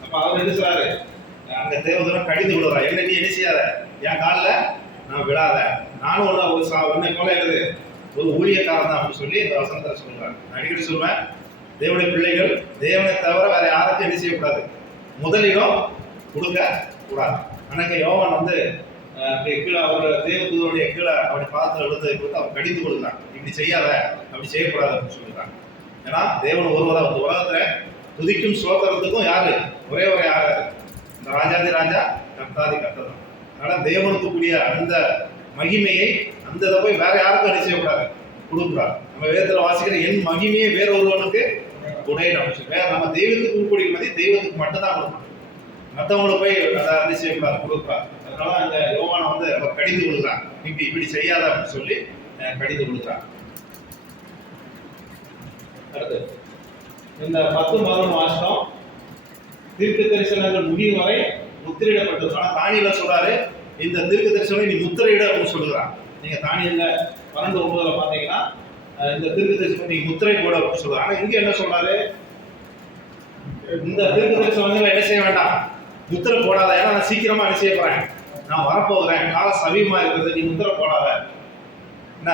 அப்ப அவர் நினைச்சாரு, அங்க தேவதூரம் கடிந்து விடுறா, என்ன நீ என்ன செய்யாத, என் காலில் நான் விழாத, நானும் உன்னை போல எழுது ஒரு ஊழியக்காரன் தான் அப்படின்னு சொல்லி இந்த வசனத்தை சொல்றாரு. நான் அடிக்கடி சொல்லுவேன், தேவனுடைய பிள்ளைகள் தேவனை தவிர வேற யாருக்கும் என்ன செய்யக்கூடாது, முதலிடம் கொடுக்க கூடாது. அன்னைக்கு யோவான் கீழே அவர் தேவதூதனுடைய கீழே அவருடைய பாதத்தில் எழுந்ததை கொடுத்து அவர் கடிந்து கொடுக்குறாங்க, இப்படி செய்யாத, அப்படி செய்யக்கூடாது அப்படின்னு சொல்லிடுறாங்க. ஏன்னா தேவன் ஒருவரை இந்த உலகத்துல துதிக்கும் சோதரத்துக்கும் யாரு? ஒரே யாரு? இந்த ராஜாதி ராஜா கர்த்தாதி கர்த்தர் தான். அதனால தேவனுக்கு கூடிய அந்த மகிமையை அந்த இதை போய் வேற யாருக்கும் என்ன செய்யக்கூடாது, கொடுக்கூடாது. நம்ம வேதத்துல வாசிக்கிற என் மகிமையை வேற ஒருவனுக்கு உடையணும் அப்படின்னு சொல்லி, வேற நம்ம தெய்வத்துக்கு கூடிய மதி தெய்வத்துக்கு மட்டும்தான் கொடுக்கணும், மற்றவங்களுக்கு போய் அதை என்ன செய்யக்கூடாது, கொடுக்கூடாது. அதனால அந்த யோவானை அவர் கடிந்து கொடுக்குறாங்க, இப்படி செய்யாத அப்படின்னு சொல்லி கடிந்து கொடுக்குறாங்க. அடுத்து இந்த 10-11 வாசம் தீர்க்க தரிசனங்கள் முடிவு வரை முத்திரிடப்பட்டது. ஆனா தானியேல் சொல்றாரு, இந்த தீர்க்க தரிசனம் நீ முத்திரையிட அப்படின்னு சொல்லுகிறான். நீங்க தானியல்ல 12:9 பார்த்தீங்கன்னா இந்த தீர்க்க தரிசனம் நீ முத்திரை போட அப்படின்னு சொல்றாரு. ஆனா இங்க என்ன சொல்றாரு? இந்த தீர்க்க தரிசனம் என்ன செய்ய வேண்டாம், முத்திரை போடாத, ஏன்னா நான் சீக்கிரமா என்ன செய்ய போறேன், நான் வரப்போகிறேன், கால சமீபமா இருக்கிறது, நீ முத்திரை போடாத. என்ன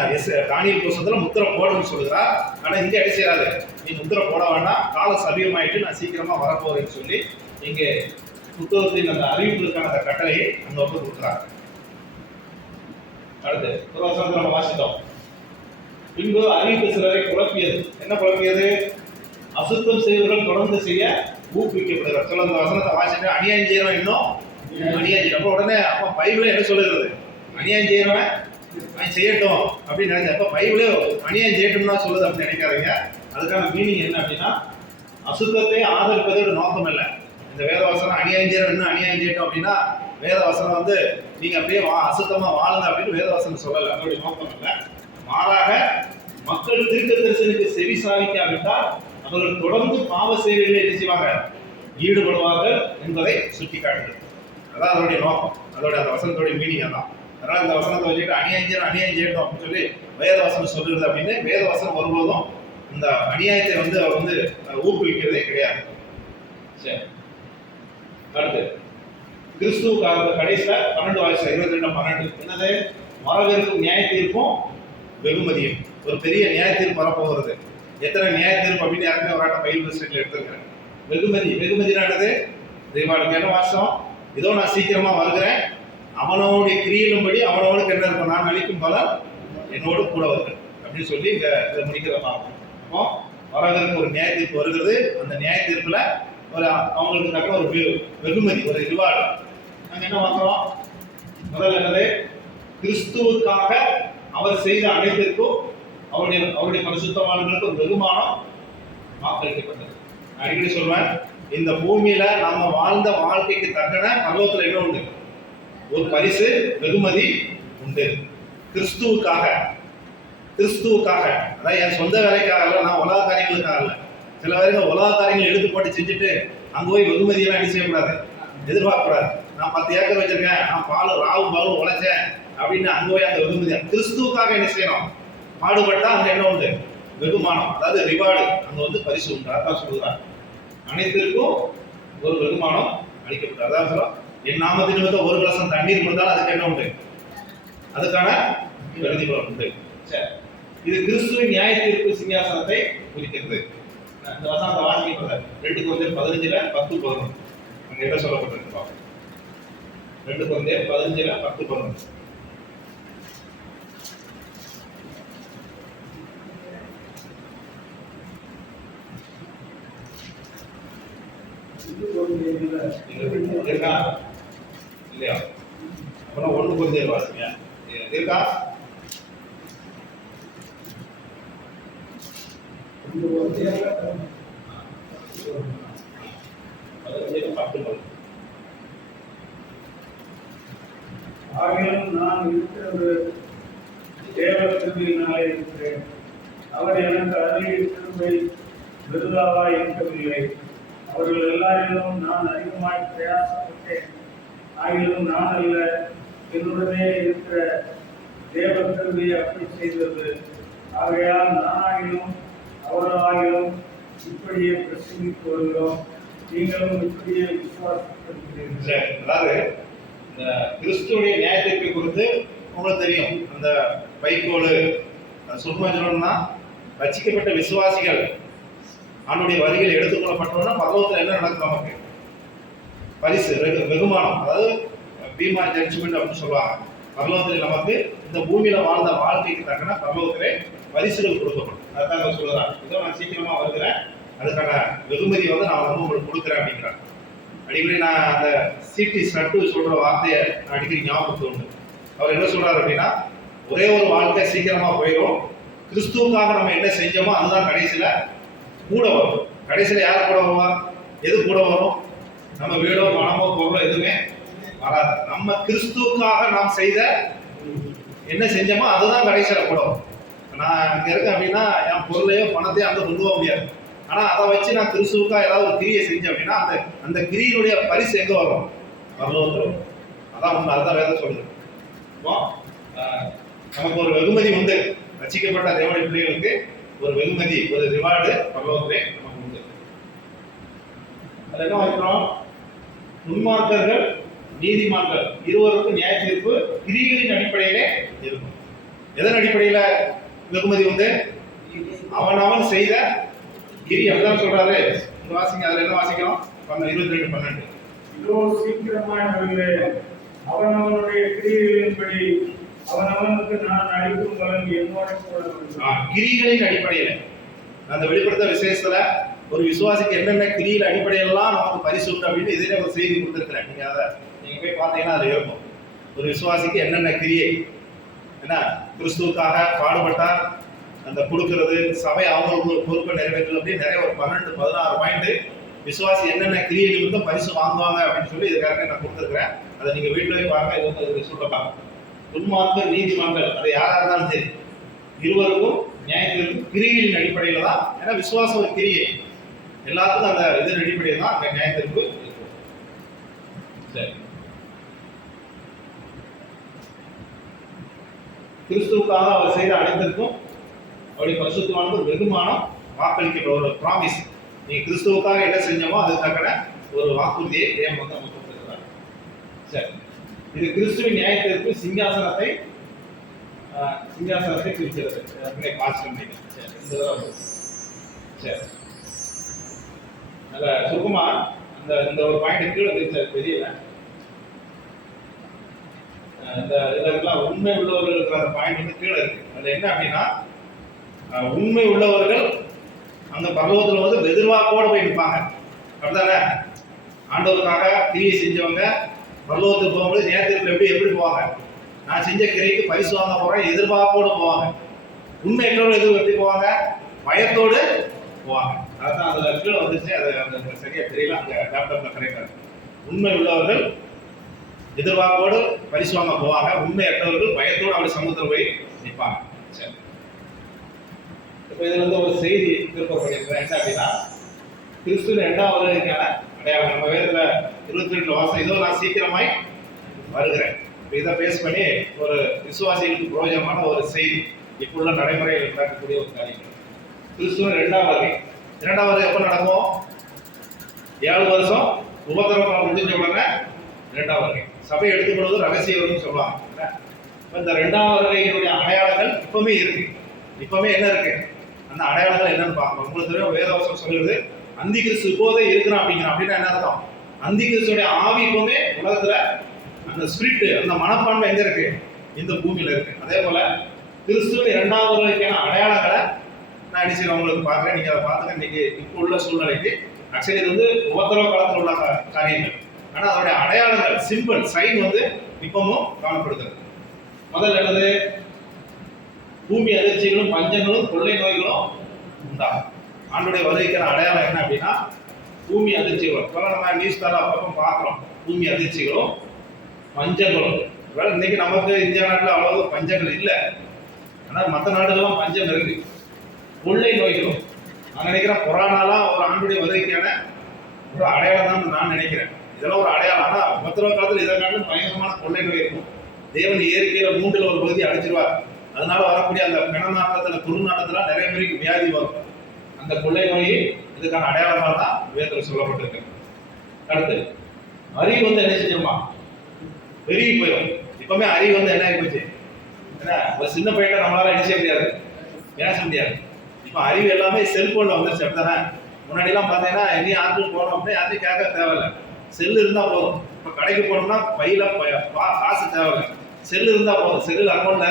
தானியல் புத்தகத்துல முத்திரை போடணும்னு சொல்லுகிறார். ஆனா இங்க என்ன செய்யறாரு, நீ முத்திரை போட வேண்டாம், கால சமீபமாயிட்டு நான் சீக்கிரமா வரப்போறேன்னு சொல்லி இங்கே புத்தகத்தின் அந்த அறிவிப்புக்கான அந்த கட்டளையை அங்க வந்து கொடுக்குறாங்க. அடுத்து ஒரு வசனத்தை நம்ம வாசித்தோம். பின்பு அறிவிப்பு சிலரை குழப்பியது. என்ன குழப்பியது? அசுத்தம் செய்வர்கள் தொடர்ந்து செய்ய ஊக்குவிக்கப்படுகிறார். சொல்ல அந்த வசனத்தை வாசிட்டு அநியாயம் செய்யறவன் இன்னும் அநியாயம் செய்யறப்ப உடனே அப்ப பைபிளே என்ன சொல்லுகிறது? அநியாயம் செய்யறவன் அவன் செய்யட்டும் அப்படின்னு நினைச்ச. அப்ப பைபிளே அநியாயம் செய்யட்டும்னா சொல்லுது அப்படின்னு நினைக்காதீங்க. அதுக்கான மீனிங் என்ன அப்படின்னா, அசுத்தத்தை ஆதரிப்பதோட நோக்கம் இல்லை. இந்த வேதவசனம் அநியாயம் செய்யறவன் இன்னும் அநியாயம் செய்யட்டும் அப்படின்னா வேதவசனம் வந்து நீங்க அப்படியே அசுத்தமா வாழுங்க அப்படின்னு வேதவசனம் சொல்லலை. அதோடைய நோக்கம் இல்லை. மாறாக மக்கள் தீர்க்க தரிசனுக்கு செவி சாதிக்காவிட்டால் அவர்கள் தொடர்ந்து பாவ செயல்களில் என்ன செய்வாங்க, ஈடுபடுவார்கள் என்பதை சுட்டி காட்டுது. அதான் அதனுடைய நோக்கம், அதோட அந்த வசனத்தோடைய மீனிங் அதான். அதனால இந்த வசனத்தை வச்சுட்டு அநியாயம் செய்யட்டும் அப்படின்னு சொல்லி வேத வசனம் சொல்லுறது அப்படின்னு வேத வசனம் வரும்போதும் இந்த அநியாயத்தை வந்து அவர் வந்து ஊக்குவிக்கிறதே கிடையாது. சரி, அடுத்து கிறிஸ்துவுக்காக கடைசியில 12:22 என்னது? வரவிருக்கும் நியாய தீர்ப்பும் வெகுமதியும். ஒரு பெரிய நியாய தீர்ப்பு வரப்போகிறது. எத்தனை நியாய தீர்ப்பு அப்படின்னு யாருமே ஒரு பைபிள் ஸ்டேட்ல எடுத்துருக்கிறேன். வெகுமதினானது தெய்வாளுக்கு என்ன வாசம், இதோ நான் சீக்கிரமா வருகிறேன், அவனோடைய கிரியிலும்படி அவனோடுக்கு என்ன இருக்கும், நான் அளிக்கும் பலன் என்னோடு கூட வருகிறேன் அப்படின்னு சொல்லி இதை முடிக்கிற பார்ப்போம். அப்போ வரவிருக்கும் ஒரு நியாய தீர்ப்பு வருகிறது. அந்த நியாய தீர்ப்புல ஒரு அவங்களுக்கு தக்க ஒரு வெகுமதி, ஒரு ரிவார்டு. நாங்கள் என்ன பார்க்கிறோம்? முதல்ல என்னது? கிறிஸ்துவுக்காக அவர் செய்த அனைத்திற்கும் அவருடைய பரிசுத்தவான்களுக்கு ஒரு வெகுமானம் வாக்களிக்கப்பட்டது. நான் அடிக்கடி சொல்வேன், இந்த பூமியில நாம வாழ்ந்த வாழ்க்கைக்கு தக்கன பரலோகத்துல என்ன உண்டு? ஒரு பரிசு, வெகுமதி உண்டு. கிறிஸ்துவுக்காக, அதான் என் சொந்த வேலைக்காக இல்லை, நான் உலக காரியங்களுக்காக இல்லை. சில பேருக்கு உலக காரியங்கள் எடுத்து போட்டு செஞ்சுட்டு அங்க போய் வெகுமதியெல்லாம் என்ன செய்யக்கூடாது, எதிர்பார்க்கக்கூடாது. நான் 10 ஏக்கர் வச்சிருக்கேன், நான் பாலும் உழைச்சேன் அப்படின்னு அங்க போய் அந்த வெகுமதி. கிறிஸ்துவுக்காக என்ன செய்யணும்? பாடுபட்டா அங்க என்ன உண்டு? வெகுமானம், அதாவது ரிவார்டு, அங்க வந்து பரிசு உண்டு. அதான் சொல்லுறாங்க, அனைத்திற்கும் ஒரு வெகுமானம் அளிக்கப்பட்டது. அதான் சொல்றோம், என் நாமத்தின் நிமித்தம் ஒரு கலசம் தண்ணீர் கொடுத்தாலும் அதுக்கு என்ன உண்டு? அதுக்கான பிரதிபலன் உண்டு. சரி, இது கிறிஸ்துவின் நியாய தீர்ப்பு சிங்காசனத்தை குறிக்கிறது. இந்த வசனத்தை வாசிக்கப்படுற 2 கொரிந்தியர் 15:10-11 அங்க என்ன சொல்லப்பட்டிருக்கு பாருங்க. 2 கொரிந்தியர் 15:10-11. இருக்கா இல்லையா? அப்புறம் 1 கொரிந்தியர் வாசிங்க. இருக்கா? 15:10. ஆகிலும் நான் இருக்கிறது தேவ கிருபையினாலே இருக்கிறேன். அவர் எனக்கு அருளிய கிருபை விருதாவாய் இருக்கவில்லை. அவர்கள் எல்லாரிலும் நான் அதிகமாய் பிரயாசப்பட்டேன். ஆகிலும் நான் அல்ல, என்னுடனே இருக்கிற தேவ கிருபை அப்படி செய்தது. ஆகையால் நானாகிலும் அவர்களாகிலும் இப்படியே பிரசங்கித்து வருகிறோம். நீங்களும் இப்படியே விசுவாசிக்கிறீர்கள். அதாவது இந்த கிறிஸ்துவுடைய நியாயத்திற்கு குறித்து உங்களுக்கு தெரியும். அந்த வைக்கோல் சும்மா சொல்லணும்னா, ரட்சிக்கப்பட்ட விசுவாசிகள் அவனுடைய வரிகள் எடுத்துக்கொள்ளப்பட்டோம்னா பரலோகத்தில் என்ன நடக்கும்? நமக்கு பரிசு, வெகுமானம், அதாவது பீமா ஜட்ஜ்மெண்ட் அப்படின்னு சொல்லுவாங்க. பரலோகத்தில் நமக்கு இந்த பூமியில வாழ்ந்த வாழ்க்கைக்கு தக்கன பரலோகத்திலே பரிசுகள் கொடுக்கப்படும். அதுதான் சொல்லுறாங்க, இதோ நான் சீக்கிரமா வருகிறேன், அதுக்கான வெகுமதி வந்து நான் வந்து உங்களுக்கு கொடுக்குறேன் அப்படிங்கிறாங்க. அடிக்கடி நான் அந்த சிடி சட்டு சொல்ற வார்த்தையை நான் அடிக்கடி ஞாபகத்து உண்டு. அவர் என்ன சொல்றாரு அப்படின்னா, ஒரே ஒரு வாழ்க்கை சீக்கிரமா போயிடும், கிறிஸ்துவுக்காக நம்ம என்ன செஞ்சோமோ அதுதான் கடைசியில கூட வரும். கடைசியில யார் கூட வருவார்? எது கூட வரும்? நம்ம வீடோ பணமோ பொருளோ எதுவுமே வராது. நம்ம கிறிஸ்துவுக்காக நாம் செய்த என்ன செஞ்சோமோ அதுதான் கடைசியில கூட வரும். நான் இங்க இருக்கேன் அப்படின்னா என் பொருளையோ பணத்தையோ அங்க கொண்டு போக முடியாது. ஆனா அதை வச்சு நான் கிறிஸ்துவுக்காக ஏதாவது ஒரு கிரியை செஞ்சேன் அப்படின்னா அந்த கிரியினுடைய பரிசு எங்க வரும்? பரலோகத்தில் வரும். அதான் உண்மை, அதுதான் வேதம் சொல்லுது. இப்போ நமக்கு ஒரு வெகுமதி உண்டு, ரட்சிக்கப்பட்ட தேவனுடைய பிள்ளைகளுக்கு ஒரு வெகுமதி, ஒரு ரிவார்டு பரலோகத்திலே நமக்கு உண்டு. அது என்ன வாய்க்கிறோம்? துன்மார்க்கர்கள் நீதிமான்கள் இருவருக்கும் நியாய தீர்ப்பு கிரியைகளின் அடிப்படையிலே இருக்கும். எதன் அடிப்படையில வெகுமதி உண்டு? அவன் செய்த கிரி. அப்படிதான் சொல்றாரு. வாசிங்க, அதுல என்ன வாசிக்கிறோம்? 22:12. இதோ சீக்கிரமாய் வருகிறேன், அவனவனுடைய கிரியைகளின்படி அவனவனுக்கு நான் அளிக்கும் பலன் என்னோட கூட வரும். கிரிகளின் அடிப்படையில அந்த வெளிப்படுத்த விசேஷத்துல ஒரு விசுவாசிக்கு என்னென்ன கிரியில் அடிப்படையெல்லாம் நமக்கு பரிசு உண்டு அப்படின்னு இதிலே ஒரு செய்தி கொடுத்துருக்கிறேன். நீங்க போய் பார்த்தீங்கன்னா அது இருக்கும். ஒரு விசுவாசிக்கு என்னென்ன கிரியை, என்ன கிறிஸ்துவுக்காக பாடுபட்டார், அந்த கொடுக்கிறது, சபை அவங்களுக்கு பொறுப்பை நிறைவேற்றல், அப்படி நிறைய ஒரு 12-16 பாயிண்ட் விசுவாசி என்னென்ன கிரியைகள் இருந்தும் பரிசு வாங்குவாங்க அப்படின்னு சொல்லி இதுக்காக நான் கொடுத்துருக்கிறேன். அதை நீங்க வீட்டுல போய் பார்க்க, இது வந்து சொல்லலாம். துன்மார்க்க நீதிமான்கள் அது யாரா இருந்தாலும் சரி, இருவருக்கும் நியாயத்திற்கும் கிரிகளின் அடிப்படையில தான். ஏன்னா விசுவாசம் ஒரு கிரியை, எல்லாத்துக்கும் அந்த இதன் அடிப்படையில் தான் அந்த நியாயத்திற்கு இருக்கும். சரி, கிறிஸ்துவுக்காக அவர் செய்த அனைத்திற்கும் அவருடைய பரிசுத்தமானது வெகுமானம் வாக்களிக்கிற ஒரு ப்ராமிஸ். நீங்க கிறிஸ்துவுக்காக என்ன செஞ்சோமோ அதுக்கான ஒரு வாக்குறுதியை தேவன் வந்து நமக்கு கொடுத்திருக்கிறார். சரி, இது கிறிஸ்துவின் நியாயத்திற்கு சிங்காசனத்தை குறிக்கிறது. சரி, நல்ல சுருக்கமா இந்த ஒரு பாயிண்ட் கீழே தெரியல. இந்த இதெல்லாம் உண்மை உள்ளவர்கள் இருக்கிற அந்த பாயிண்ட் வந்து கீழே இருக்கு. அதுல என்ன அப்படின்னா, உண்மை உள்ளவர்கள் அந்த பரலோகத்துல வந்து எதிர்பார்ப்போட போய் நிற்பாங்க. அப்படிதானே? ஆண்டவருக்காக கிரியை செஞ்சவங்க பரலோகத்துக்கு போகும்போது நேரத்தில் எப்படி போவாங்க? நான் செஞ்ச கிரைக்கு பரிசு வாங்க போறேன் எதிர்பார்ப்போடு போவாங்க. உண்மையோடு எப்படி போவாங்க? பயத்தோடு போவாங்க. அதுதான் அதுல கீழே வந்துச்சு. அது அந்த சரியா தெரியல, அங்க லேப்டாப்ல கிடைக்காது. உண்மை உள்ளவர்கள் எதிர்பார்ப்போடு பரிசு வாங்க போவாங்க, உண்மையற்றவர்கள் பயத்தோடு அப்படி சமூகத்தில் போய் நிற்பாங்க. சரி, இப்போ இதுல இருந்து ஒரு செய்தி திருப்ப பண்ணியிருக்கிறேன். என்ன அப்படின்னா, கிறிஸ்துவின் 2ஆம் வருகைக்கான அடையாளம். நம்ம வேதத்துல 22 வாசம், இதோ நான் சீக்கிரமாய் வருகிறேன். இதை பேஸ் பண்ணி ஒரு விசுவாசிகளுக்கு பிரயோஜனமான ஒரு செய்தி, இப்புள்ள நடைமுறையில் நடக்கக்கூடிய ஒரு காரியம். கிறிஸ்துவின் 2ஆம் வருகை. 2ஆம் வருகை எப்போ நடக்கும்? 7 வருஷம் உபத்திரவம் முடிஞ்ச உடனே 2ஆம் வருகை. சபை எடுத்துக்கொள்வது ரகசிய வரும்னு சொல்லுவாங்க. இந்த 2ஆம் வருகையினுடைய அடையாளங்கள் இப்பவுமே இருக்கு. இப்பவுமே என்ன இருக்கு? அந்த அடையாளங்கள் என்னன்னு பார்க்கணும். உங்களுக்கு தெரியும், வேதவசம் சொல்லுது அந்தி கிறிஸ்து இப்போதே இருக்கிறான் அப்படிங்கிறான். அப்படின்னா என்ன அர்த்தம்? அந்தி கிறிஸ்துடைய ஆவி இப்பவுமே உலகத்துல, அந்த ஸ்பிரிட், அந்த மனப்பான்மை எங்க இருக்கு? இந்த பூமியில இருக்கு. அதே போல கிறிஸ்துவின் 2ஆம் வருகைக்கான அடையாளங்களை நான் அடிச்சு உங்களுக்கு பார்க்குறேன். நீங்க அதை பார்த்துக்க. இன்னைக்கு இப்போ உள்ள சூழ்நிலைக்கு ஆக்சுவலி இது வந்து உபத்திரவ காலத்தில் உள்ள காரியங்கள். ஆனா அதனுடைய அடையாளங்கள், சிம்பிள், சைன் வந்து இப்பவும் காணப்படுகிறது. முதல் என்னது? பூமி அதிர்ச்சிகளும் பஞ்சங்களும் கொள்ளை நோய்களும் உண்டாகும். ஆண்டுடைய வருகைக்கிற அடையாளம் என்ன அப்படின்னா, பூமி அதிர்ச்சிகளும். நம்ம நியூஸ் தால அப்பப்போ பார்க்குறோம். பூமி அதிர்ச்சிகளும் பஞ்சங்களும். இன்னைக்கு நமக்கு இந்தியா நாட்டில் அவ்வளவு பஞ்சங்கள் இல்லை, ஆனால் மற்ற நாடுகளும் பஞ்சம் இருக்கு. கொள்ளை நோய்களும். நான் நினைக்கிறேன் கொரோனாலாம் ஒரு ஆண்டுடைய வருகைக்கான ஒரு அடையாளம் தான் நான் நினைக்கிறேன். இதெல்லாம் ஒரு அடையாளம். ஆனால் உபத்திரவ காலத்தில் இதை காட்டிலும் பயங்கரமான கொள்ளை நோய் இருக்கும். தேவன் இயற்கையில 3ல் ஒரு பகுதி அடிச்சிருவார். அதனால வரக்கூடிய அந்த பிணநாட்டத்துல, குறுநாட்டத்துல நிறைய பேருக்கு வியாதி வரும். அந்த கொள்ளை நோய் இதுக்கான அடையாளமாக தான் வேதத்தில் சொல்லப்பட்டிருக்கு. அடுத்து அறிவு வந்து என்ன செஞ்சிருமா? பெருகி போயிடும். இப்பவுமே அறிவு வந்து என்ன ஆகி போச்சு? என்ன, ஒரு சின்ன பையனை நம்மளால என்ன செய்ய முடியாது, பேச முடியாது. இப்போ அறிவு எல்லாமே செல்போன்ல வந்துருச்சு. அப்படித்தானே? முன்னாடிலாம் பார்த்தீங்கன்னா எங்கேயும் யாருக்கும் போனோம் அப்படின்னா யாரையும் கேட்க தேவையில்லை, செல்லு இருந்தால் போதும். இப்போ கடைக்கு போனோம்னா பையில காசு தேவையில்லை, செல்லு இருந்தால் போதும். செல்லு அக்கௌண்ட்ல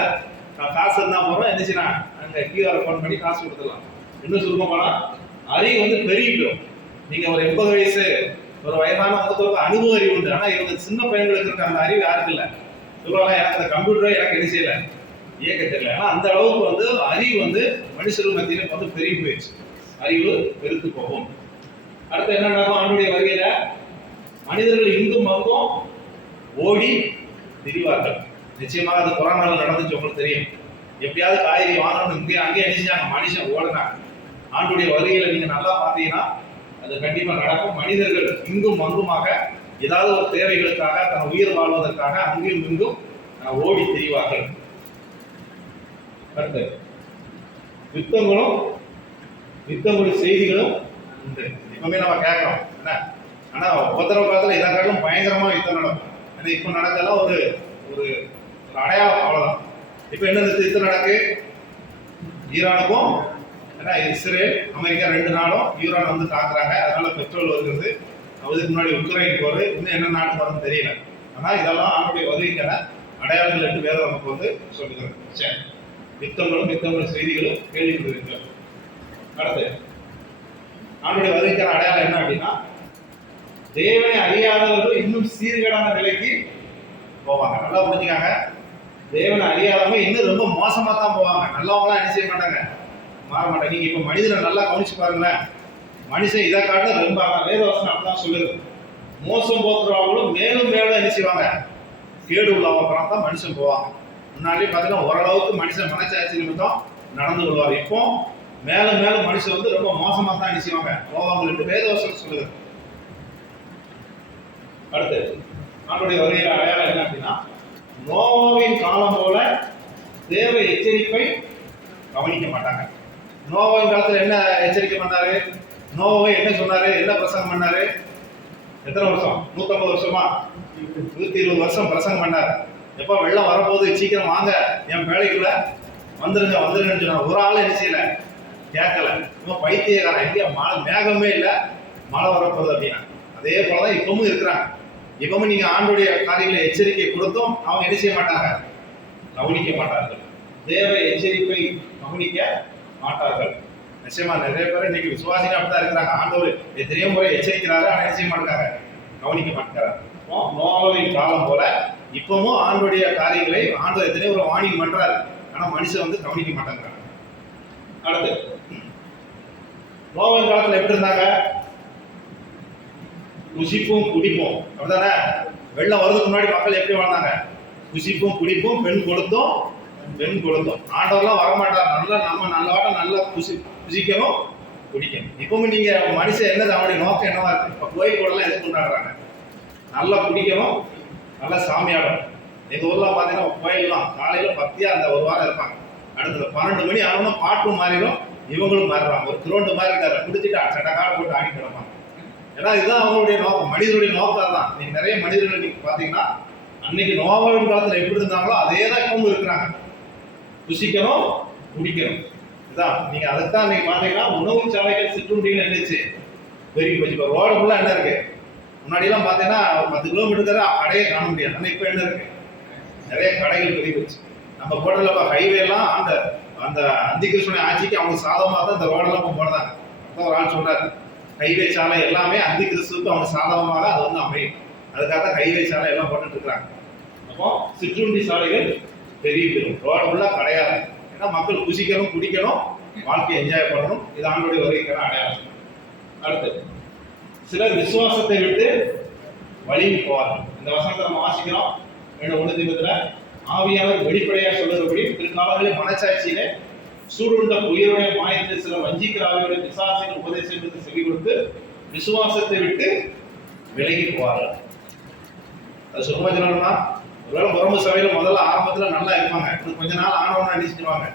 காசு இருந்தால் போதும், என்ன செய்யலாம், அங்கே கியூஆர் அக்கௌண்ட் பண்ணி காசு கொடுத்துடலாம். இன்னும் சொல்ல போனால் அறிவு வந்து பெருகிடும். நீங்கள் ஒரு 80 வயசு ஒரு வயதான ஒரு அனுபவ அறிவு உண்டு. ஆனால் இவங்க சின்ன பையன்களுக்கு இருக்க அந்த அறிவு யாருக்கு இல்லை. இவ்வளோ எனக்கு அந்த கம்ப்யூட்டரை எனக்கு என்ன செய்யலை, இயக்க தெரியல. ஆனால் அந்த அளவுக்கு வந்து அறிவு வந்து மனுஷர்கள் மத்தியில் வந்து பெருகி போயிடுச்சு. அறிவு பெருத்து போகும். அடுத்து என்ன நடக்கும்? ஆண்டுடைய வருகையில மனிதர்கள் இங்கும் அங்கும் ஓடி திரிவார்கள். நிச்சயமாக அது கொரோனாவில் நடந்துச்சு, உங்களுக்கு தெரியும். எப்படியாவது காய்கறி வாங்கணும் இங்கே அங்கேயே அடிச்சாங்க, மனுஷன் ஓடுனாங்க. ஆண்டுடைய வருகையில நீங்க நல்லா பார்த்தீங்கன்னா அது கண்டிப்பா நடக்கும். மனிதர்கள் இங்கும் அங்குமாக ஏதாவது ஒரு தேவைகளுக்காக தன் உயிர் வாழ்வதற்காக அங்கும் இங்கும் ஓடி திரிவார்கள். அடுத்து யுத்தங்களும் செய்திகளும் உண்டு. இப்பவுமே நம்ம கேட்கிறோம் என்ன, ஆனா உபத்திரவ காலத்துல இதை காட்டிலும் பயங்கரமா யுத்தம் நடக்கும். ஏன்னா இப்ப நடக்கலாம் ஒரு ஒரு அடையாளம், அவ்வளவுதான். இப்ப என்ன யுத்தம் நடக்கு, ஈரானுக்கும் ஏன்னா இஸ்ரேல் அமெரிக்கா 2 நாளும் ஈரான் வந்து தாக்குறாங்க. அதனால பெட்ரோல் வருகிறது. அதுக்கு முன்னாடி உக்ரைன் போர், இன்னும் என்ன நாட்டு வரும்னு தெரியல. ஆனா இதெல்லாம் ஆண்டுடைய வருகைக்கான அடையாளங்கள் என்று வேதம் நமக்கு வந்து சொல்லுகிறது. சரி, யுத்தங்களும் செய்திகளும் கேள்விப்படுகிறீர்கள். அடுத்து ஆண்டுடைய வருகைக்கான அடையாளம் என்ன அப்படின்னா, தேவனை அறியாதவர்கள் இன்னும் சீர்கேடான நிலைக்கு போவாங்க. நல்லா புரிஞ்சுக்காங்க. தேவனை அறியாதவங்க இன்னும் ரொம்ப மோசமா தான் போவாங்க. நல்லவங்களாம் என்ன செய்ய மாட்டாங்க, மாற மாட்டாங்க. நீங்க இப்ப மனிதனை நல்லா கவனிச்சு பாருங்களேன். மனுஷன் இதை காட்ட ரொம்ப வேதவசனம் அப்படிதான் சொல்லுது. மோசம் போக்குறவங்களும் மேலும் மேலும் என்ன செய்வாங்க, கேடு உள்ளவங்க தான் மனுஷன் போவாங்க. முன்னாடியே பார்த்தீங்கன்னா ஓரளவுக்கு மனுஷன் மனச்சாட்சி நிமித்தம் நடந்து கொள்வார். இப்போ மேலும் மேலும் மனுஷன் வந்து ரொம்ப மோசமா தான் என்ன செய்வாங்க, போவாங்க என்று வேதவசனம் சொல்லுது. அடுத்து ஆண்டுடைய வருகையில் அடையாளம் என்ன அப்படின்னா, நோவாவின் காலம் போல தேவ எச்சரிப்பை கவனிக்க மாட்டாங்க. நோவாவின் காலத்துல என்ன எச்சரிக்கை பண்ணாரு, நோவாவை என்ன சொன்னாரு, என்ன பிரசங்கம் பண்ணாரு, எத்தனை வருஷம், 150 வருஷமா, 120 வருஷம் பிரசங்கம் பண்ணாரு. எப்ப வெள்ளம் வரப்போது, சீக்கிரம் வாங்க என் வேலைக்குள்ள வந்துருங்கன்னு சொன்னார். ஒரு ஆள் என்ன செய்யல, கேட்கல. இவன் பைத்தியக்காரன், எங்க மழை மேகமே இல்லை, மழை வரப்போகுது அப்படின்னா. அதே போலதான் இப்பவும் இருக்கிறாங்க. இப்பவும் நீங்க ஆண்டுடைய காரியங்களை எச்சரிக்கை கொடுத்தும் அவங்க என்ன செய்ய மாட்டாங்க, கவனிக்க மாட்டார்கள். தேவ எச்சரிப்பை கவனிக்க மாட்டார்கள். நிச்சயமா நிறைய பேர் இன்னைக்கு விசுவாசிகள் அப்படிதான் இருக்கிறாங்க. ஆண்டவர் எத்தனையோ முறை எச்சரிக்கிறாரு, ஆனா என்ன செய்ய மாட்டாங்க, கவனிக்க மாட்டாங்க. நோவாவின் காலம் போல இப்பவும் ஆண்டுடைய காரியங்களை ஆண்டவர் எத்தனையோ ஒரு வார்னிங் பண்றாரு, ஆனா மனுஷன் வந்து கவனிக்க மாட்டேங்கிறாங்க. அடுத்து நோவாவின் காலத்துல எப்படி இருந்தாங்க, குசிப்பும் குடிப்போம், அப்படிதானே? வெள்ளம் வர்றதுக்கு முன்னாடி மக்கள் எப்படி வாழ்ந்தாங்க, குசிப்பும் குடிப்பும், பெண் கொடுத்தோம். ஆண்டவர்லாம் வரமாட்டார். நம்ம நல்லா குசிக்கணும், குடிக்கணும். இப்பவும் நீங்க மனுஷன் என்ன, அவனுடைய நோக்கம் என்னவா இருக்கு, இப்ப கோயில் கூடலாம் எது கொண்டாடுறாங்க, நல்லா குடிக்கணும், நல்லா சாமியாடணும். எங்க ஊர்ல பாத்தீங்கன்னா கோயில்லாம் காலையில பத்தியா அந்த ஒரு வாரம் இருப்பாங்க. அடுத்த 12 மணி ஆனோம்னா பாட்டும் மாறிடும், இவங்களும் மாறுறாங்க. ஒரு கிரௌண்டு மாதிரி இருக்காரு, குடிச்சிட்டு சட்டக்கார போட்டு ஆடி கிடப்பாங்க. ஏன்னா இதுதான் அவங்களுடைய நோக்கம், மனிதனுடைய நோக்கம் தான். நீங்க நிறைய மனிதர்கள் நீங்க பாத்தீங்கன்னா அன்னைக்கு நோவாவின் காலத்துல எப்படி இருந்தாங்களோ அதே தான் இப்பவும் இருக்கிறாங்க. குசிக்கணும், குடிக்கணும், இதான். நீங்க அதைத்தான் நீங்க பாத்தீங்கன்னா உணவு சாலைகள் சிற்றுண்டிகள் என்னச்சு பெருகி போச்சு. இப்போ ரோடு ஃபுல்லா என்ன இருக்கு, முன்னாடி எல்லாம் பாத்தீங்கன்னா 10 கிலோமீட்டர் கடையை காண முடியாது. ஆனா இப்ப என்ன இருக்கு, நிறைய கடைகள் பெருகி போச்சு. நம்ம போட்டல ஹைவே எல்லாம் அந்த அந்த அந்திகிருஷ்ணனை ஆட்சிக்கு அவங்க சாதகமாக தான் இந்த ரோடெல்லாம் போடுறாங்க. ஒரு ஆள் சொல்றாரு, ஹைவே சாலை எல்லாமே அந்தி கிறிஸ்துவுக்கு அவங்க சாதகமாக அது வந்து அமையும். அதுக்காக தான் ஹைவே சாலை எல்லாம் போட்டுட்டு இருக்கிறாங்க. அப்போ சிற்றுண்டி சாலைகள் பெரிய பெரும், ரோடு ஃபுல்லாக கிடையாது. ஏன்னா மக்கள் குசிக்கணும், குடிக்கணும், வாழ்க்கையை என்ஜாய் பண்ணணும். இது ஆண்டுடைய வருகைக்கான அடையாளம். அடுத்து சிலர் விசுவாசத்தை விட்டு வழிவி போவார்கள். இந்த வசனத்தை நம்ம வாசிக்கிறோம் 2 ஆவியானவர் வெளிப்படையா சொல்லுறபடி பிற்காலங்களில் மனச்சாட்சியிலே சூடுண்ட உயிருடைய மாயத்தை சில வஞ்சிக்கிற ஆவியோட பிசாசின் உபதேசங்களுக்கு செவி கொடுத்து விசுவாசத்தை விட்டு விலகி போவார்கள். அது சும்மா சொல்லணும்னா, ஒருவேளை புறம்பு சபையில முதல்ல ஆரம்பத்துல நல்லா இருப்பாங்க, கொஞ்ச நாள் ஆனவனா அடிச்சுடுவாங்க,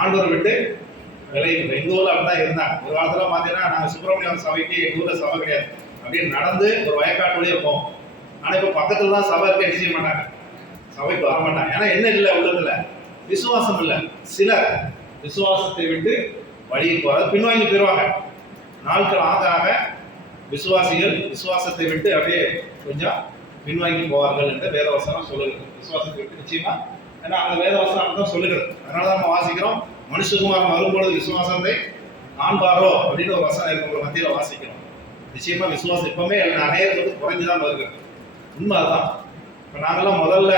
ஆண்டவர் விட்டு விலகி. எங்க ஊர்ல அப்படிதான் இருந்தாங்க. ஒரு காலத்துல பாத்தீங்கன்னா நாங்க சுப்பிரமணியம் சபைக்கு எங்க ஊர்ல சபை கிடையாது, அப்படியே நடந்து ஒரு வயக்காட்டு வழியே போவோம். ஆனா இப்ப பக்கத்துல தான் சபை இருக்க, என்ன செய்ய மாட்டாங்க, சபைக்கு வர மாட்டாங்க. ஏன்னா என்ன இல்லை, உள்ளத்துல விசுவாசம் இல்லை. சிலர் விசுவாசத்தை விட்டு வழியை போறது பின்வாங்கி போயிருவாங்க. நாட்கள் ஆக ஆக விசுவாசிகள் விசுவாசத்தை விட்டு அப்படியே கொஞ்சம் பின்வாங்கி போவார்கள் என்று வேதவசனம் சொல்லுகிறது. விசுவாசத்தை விட்டு நிச்சயமா, ஏன்னா அந்த வேதவசனம் தான் சொல்லுகிறது. அதனால நம்ம வாசிக்கிறோம், மனுஷகுமாரன் வரும்பொழுது விசுவாசத்தை காண்பாரோ அப்படின்னு ஒரு வசனம் இருக்கிற மத்தியில வாசிக்கிறோம். நிச்சயமா விசுவாசம் இப்பவுமே அநேகத்துக்கு குறைஞ்சுதான் வருகிறது. உண்மைதான். இப்போ நாங்கெல்லாம் முதல்ல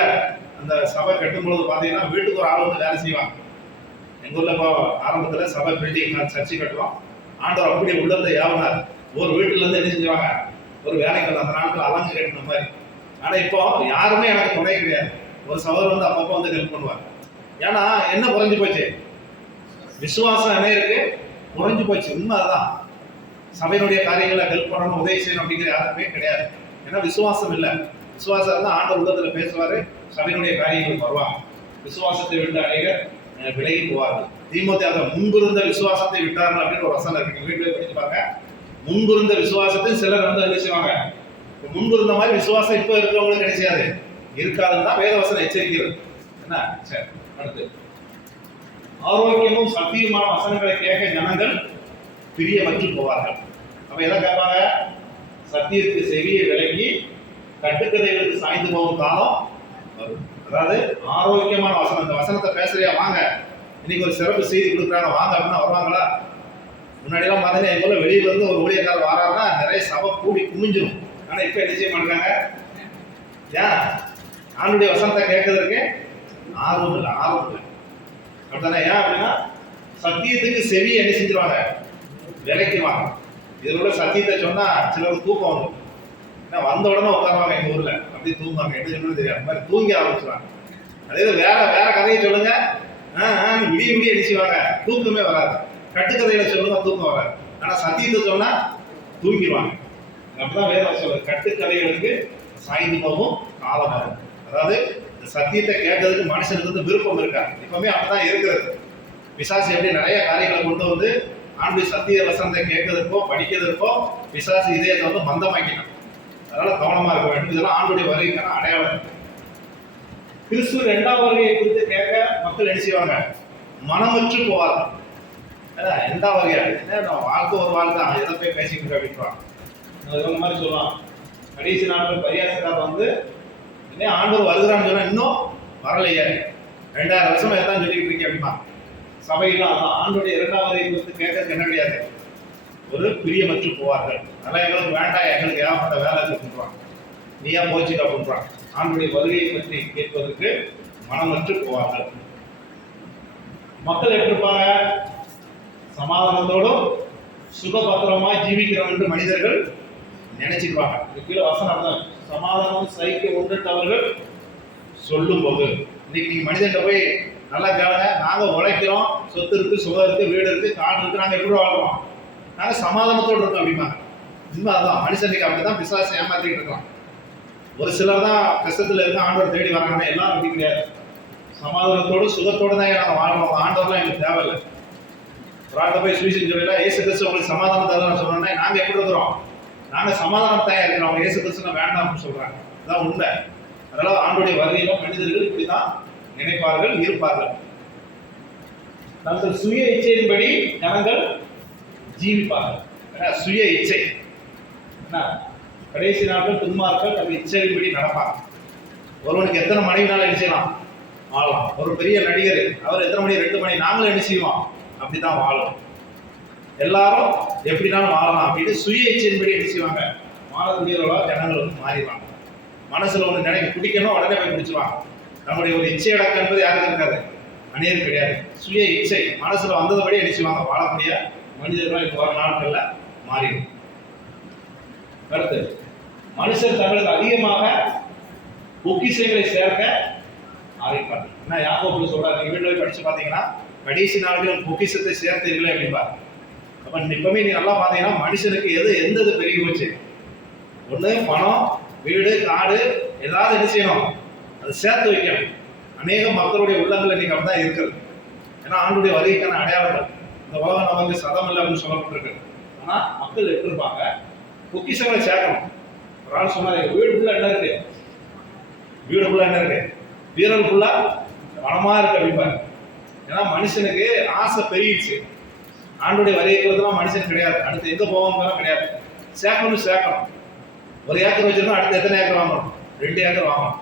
அந்த சபை கட்டும்பொழுது பார்த்தீங்கன்னா வீட்டுக்கு ஒரு ஆள் வந்து வேலை செய்வாங்க. எங்கள் ஊரில் இப்போ ஆரம்பத்தில் சபை பில்டிங் சர்ச்சை கட்டுறோம். ஆண்டவர் அப்படி உள்ளதை ஏவனார். ஒரு வீட்டிலேருந்து என்ன செஞ்சுவாங்க, ஒரு வேலைக்கு அந்த நாட்கள் அலங்கு கட்டின மாதிரி. ஆனால் இப்போ யாருமே எனக்கு துணை கிடையாது. ஒரு சகோதரர் வந்து அப்பப்போ வந்து ஹெல்ப் பண்ணுவார். ஏன்னா என்ன குறைஞ்சி போச்சு, விசுவாசம் என்ன இருக்கு, குறைஞ்சி போச்சு. உண்மை அதுதான். சபையினுடைய காரியங்களை ஹெல்ப் பண்ணணும், உதவி செய்யணும் அப்படிங்கிற யாருமே கிடையாது. ஏன்னா விசுவாசம் இல்லை. விசுவாசம் இருந்தால் ஆண்டவர் உள்ளத்துல பேசுவாரு, சபையினுடைய காரியங்களுக்கு வருவாங்க. விசுவாசத்தை விட்டு அநேகர் விலகி போவார்கள். தீமோத்தேயுவை முன்பிருந்த விசுவாசத்தை விட்டார்கள் அப்படின்னு ஒரு வசனம் இருக்கு. வீட்டில் படிச்சு பாருங்க. முன்பிருந்த விசுவாசத்தை சிலர் வந்து என்ன செய்வாங்க, முன்பிருந்த மாதிரி விசுவாசம் இப்போ இருக்கிறவங்களுக்கு என்ன செய்யாது, இருக்காதுன்னு தான் வேதவசனம் எச்சரிக்கிறது. என்ன சரி, அடுத்து ஆரோக்கியமும் சத்தியமான வசனங்களை கேட்க ஜனங்கள் பிரியமற்று போவார்கள். அப்ப எதை கேட்பாங்க? சத்தியத்துக்கு செவியை விலகி கட்டுக்கதைகளுக்கு சாய்ந்து போகும் காலம் வரும். அதாவது ஆரோக்கியமான வசனம், இந்த வசனத்தை பேசுறியா வாங்க, இன்னைக்கு ஒரு சிறப்பு செய்தி கொடுக்குறாங்க வாங்க அப்படின்னா வருவாங்களா? முன்னாடியெல்லாம் பார்த்தீங்கன்னா எங்க ஊர்ல வெளியில இருந்து ஒரு ஊழியக்காரர் வராருன்னா நிறைய சபை கூடி குமிஞ்சிடும். ஆனா இப்ப என்ன செய்ய மாட்டாங்க? ஏன்? ஆண்டுடைய வசனத்தை கேட்கறதுக்கு ஆர்வம் இல்லை. அப்படித்தானே? ஏன் அப்படின்னா சத்தியத்துக்கு செவி என்ன செஞ்சிருவாங்க, விலைக்குவாங்க. இதோட சத்தியத்தை சொன்னா சிலர் தூக்கம் வந்துடும். ஏன்னா வந்த உடனே உட்காருவாங்க எங்க ஊர்ல, அப்படி தூங்குவாங்க, என்ன சொல்லணும் தெரியாது, அந்த மாதிரி தூங்கி ஆரம்பிச்சுவாங்க. அதே வேற கதையை சொல்லுங்க, விடிய அடிச்சுவாங்க, தூக்கமே வராது. கட்டுக்கதையில சொல்லுங்க தூக்கம் வராது. ஆனா சத்தியத்தை சொன்னா தூங்கிடுவாங்க. அப்படிதான் வேதம் சொல்லுது, கட்டுக்கதைகளுக்கு சாய்ந்து போகும் காலம் வரும். அதாவது இந்த சத்தியத்தை கேட்கறதுக்கு மனுஷனுக்கு வந்து விருப்பம் இருக்கா? இப்பவுமே அப்படிதான் இருக்கிறது. பிசாசு எப்படி நிறைய காரியங்களை கொண்டு வந்து ஆண்டு சத்திய வசனத்தை கேட்கறதுக்கோ படிக்கிறதுக்கோ பிசாசு இதயத்தை வந்து மந்தமாக்கினான். அதனால கவனமா இருக்க வேண்டும். இதெல்லாம் ஆண்டுடைய வருகைக்கான அடையாளம். கிறிஸ்துவ 2ஆம் வருகையை குறித்து கேட்க மக்கள் என்ன செய்வாங்க, மனமற்று போவார்கள். 2ஆம் வருகையா என்ன வாழ்க்கை ஒரு வாழ்க்கை, எதை போய் பேசிக்கிட்டு அப்படின்றான். இவங்க மாதிரி சொல்லலாம், கடைசி நாட்கள் பரியாசக்காரர் வந்து என்ன ஆண்டவர் வருகிறான்னு சொன்னா இன்னும் வரலையே, 2000 வருஷம் எல்லாம் சொல்லிட்டு இருக்கேன் அப்படின்னா சபையெல்லாம் ஆண்டுடைய 2ஆம் வருகை குறித்து கேட்கறதுக்கு என்ன கிடையாது, ஒரு பிரியமற்று போவார்கள். அதெல்லாம் எங்களுக்கு வேண்டாம், எங்களுக்கு ஏகப்பட்ட வேலை இருக்குன்றான், நீயா போச்சுக்க அப்படின்றான். ஆண்டுடைய வருகையை பற்றி கேட்பதற்கு மனமற்று போவார்கள். மக்கள் எப்படி இருப்பாங்க? சமாதானத்தோடும் சுகபத்திரமா ஜீவிக்கிறோம் என்று மனிதர்கள் நினைச்சுக்குவாங்க. இது கீழே வசனம் தான், சமாதானம் சைக்கிய ஒன்றுட்டவர்கள் சொல்லும் போது. இன்னைக்கு நீங்க மனிதன்கிட்ட போய் நல்லா கேளுங்க, நாங்க உழைக்கிறோம், சொத்து இருக்கு, சுகம் இருக்கு, வீடு இருக்கு, காடு இருக்கு, நாங்க எப்படி வாழ்றோம், நாங்க சமாதானத்தோடு இருக்கோம் அப்படிமா. உண்மை அதுதான். மனுஷனுக்கு அப்படிதான் பிசாசை ஏமாத்திட்டு இருக்கலாம். ஒரு சிலர் தான் கஷ்டத்துல இருந்து ஆண்டவர் தேடி வராங்கன்னா எல்லாம் அப்படி கிடையாது. சமாதானத்தோடு சுகத்தோடு தான் நாங்கள் வாழ்றோம். ஆண்டவர்லாம் எங்களுக்கு தேவையில்லை. ஒரு போய் சுவிசேஷம் சொல்லல, இயேசு கிறிஸ்து உங்களுக்கு சமாதானம் தரலாம் சொன்னோன்னா நாங்க எப்படி இருக்கிறோம், நாங்க சமாதானம் தான் இருக்கிறோம், அவங்க இயேசு கிறிஸ்து வேண்டாம் அப்படின்னு சொல்றாங்க. அதான் உண்மை. அதனால ஆண்டுடைய வருகையில மனிதர்கள் இப்படிதான் நினைப்பார்கள், இருப்பார்கள். தங்கள் சுய இச்சையின்படி ஜனங்கள் ஜீவிப்பார்கள். சுய இச்சை கடைசி நாட்கள் துன்மார்கள் தங்கள் இச்சையின்படி நடப்பாங்க. ஒருவனுக்கு எத்தனை மணினாலும் என்ன செய்யலாம், வாழலாம். ஒரு பெரிய நடிகர் அவர் எத்தனை மணி, 2 மணி, நாங்களும் என்ன செய்வோம், அப்படிதான் வாழும். எல்லாரும் எப்படினாலும் வாழலாம் அப்படின்னு சுய இச்சையின்படி என்ன செய்வாங்க, வாழக்கூடியவர்களா ஜனங்கள் வந்து மாறிடுவாங்க. மனசுல ஒன்று நினைக்க பிடிக்கணும், உடனே போய் பிடிச்சிருவாங்க. நம்முடைய ஒரு இச்சை அடக்கம் என்பது யாருக்கு இருக்காது, அநேகம் கிடையாது. சுய இச்சை மனசுல வந்ததுபடி என்ன செய்வாங்க, வாழக்கூடிய மனிதர்கள் இப்போ வர நாட்கள்ல மாறிடும். அடுத்து மனுஷர் தங்களுக்கு அதிகமாக பொக்கிஷங்களை சேர்க்க ஆரம்பிப்பாங்க. என்ன யாக்கோபு சொல்றாரு, நீங்க வீட்டில் போய் படிச்சு பார்த்தீங்கன்னா கடைசி நாட்களில் பொக்கிஷத்தை சேர்த்தீர்களே அப்படின்பா. அப்ப இப்பவுமே நீங்க நல்லா பார்த்தீங்கன்னா மனுஷனுக்கு எந்த பெருகி போச்சு, ஒண்ணு பணம், வீடு, காடு, ஏதாவது என்ன செய்யணும், அதை சேர்த்து வைக்கணும். அநேக மக்களுடைய உள்ளங்கள் இன்னைக்கு அப்படிதான் இருக்கிறது. ஏன்னா ஆண்டுடைய வருகைக்கான அடையாளங்கள். இந்த உலகம் நமக்கு சதம் இல்லை அப்படின்னு சொல்லப்பட்டிருக்கு. ஆனா மக்கள் எப்படி இருப்பாங்க, பொக்கிஷங்களை சேர்க்கணும். ஒரு ஆள் சொன்னாரு, வீடுக்குள்ள என்ன இருக்கு, வீடுக்குள்ள என்ன இருக்கு, வீரருக்குள்ள பணமா இருக்கு அப்படிப்பாரு. ஏன்னா மனுஷனுக்கு ஆசை பெருகிடுச்சு. ஆண்டுடைய வருகைக்கிறதுலாம் மனுஷன் கிடையாது, அடுத்து எங்க போவோம் கிடையாது. சேர்க்கணும். 1 ஏக்கர் வச்சிருந்தா அடுத்து எத்தனை ஏக்கர் வாங்கணும், 2 ஏக்கர் வாங்கணும்.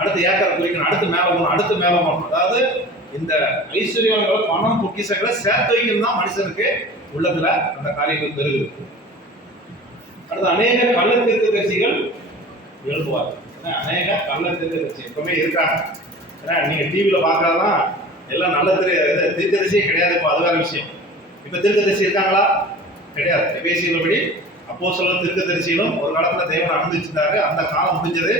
அடுத்து ஏக்கர் குறிக்கணும், அடுத்து மேல போகணும், அடுத்து மேல போகணும். அதாவது இந்த ஐஸ்வர்யங்களை, பணம், பொக்கிஷங்களை சேர்த்து வைக்கிறது தான் மனுஷனுக்கு உள்ளத்துல அந்த காரியங்கள் பெருகுது. அடுத்து அநேக கள்ள தீர்க்கதரிசிகள் எழுதுவார்கள். அநேக கள்ள தீர்க்கதரிசி எப்பவுமே இருக்காங்க. ஏன்னா நீங்க டிவியில பார்க்கறதெல்லாம் எல்லாம் நல்ல தீர்க்கதரிசியே கிடையாது. இப்போ அது வேற விஷயம். இப்ப தீர்க்கதரிசி இருக்காங்களா, கிடையாது. எபேசியர்படி அப்போஸ்தலர் தீர்க்கதரிசிகளும் ஒரு காலத்துல தேவன் அனுமதிச்சிருந்தாரு, அந்த காலம் முடிஞ்சது.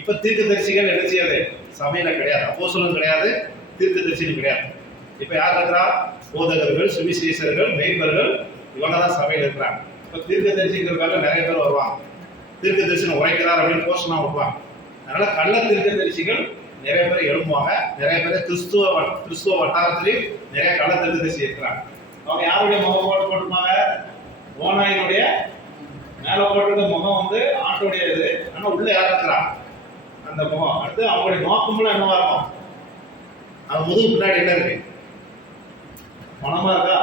இப்ப தீர்க்கதரிசிகள் என்ன செய்யாது, சபையில கிடையாது. அப்போஸ்தலரும் கிடையாது, தீர்க்கதரிசியும் கிடையாது. இப்ப யார் இருக்கிறா, போதகர்கள், சுவிசேஷர்கள், மெய்ப்பர்கள், இவங்க தான் சபையில இருக்கிறாங்க. இப்ப தீர்க்கதரிசிங்கிறதுக்காக நிறைய பேர் வருவாங்க. தீர்க்க தரிசனம் உரைக்கிறார் அப்படின்னு போஸ்ட்லாம் வைப்பாங்க. அதனால கள்ள தீர்க்க தரிசிகள் நிறைய பேர் எழுப்புவாங்க. நிறைய பேர் கிறிஸ்துவ வட்டாரத்திலையும் நிறைய கள்ள தீர்க்க தரிசி இருக்கிறாங்க. அவங்க யாருடைய முகம் போட்டிருப்பாங்க? ஓநாயினுடைய மேல போட்டிருக்க முகம் வந்து ஆட்டுடைய இது. ஆனா உள்ள யார் இருக்கிறா? அந்த முகம். அடுத்து அவங்களுடைய நோக்கம்லாம் என்னவா இருக்கும்? அது முதுகு பின்னாடி என்ன இருக்கு? பணமா இருக்கா?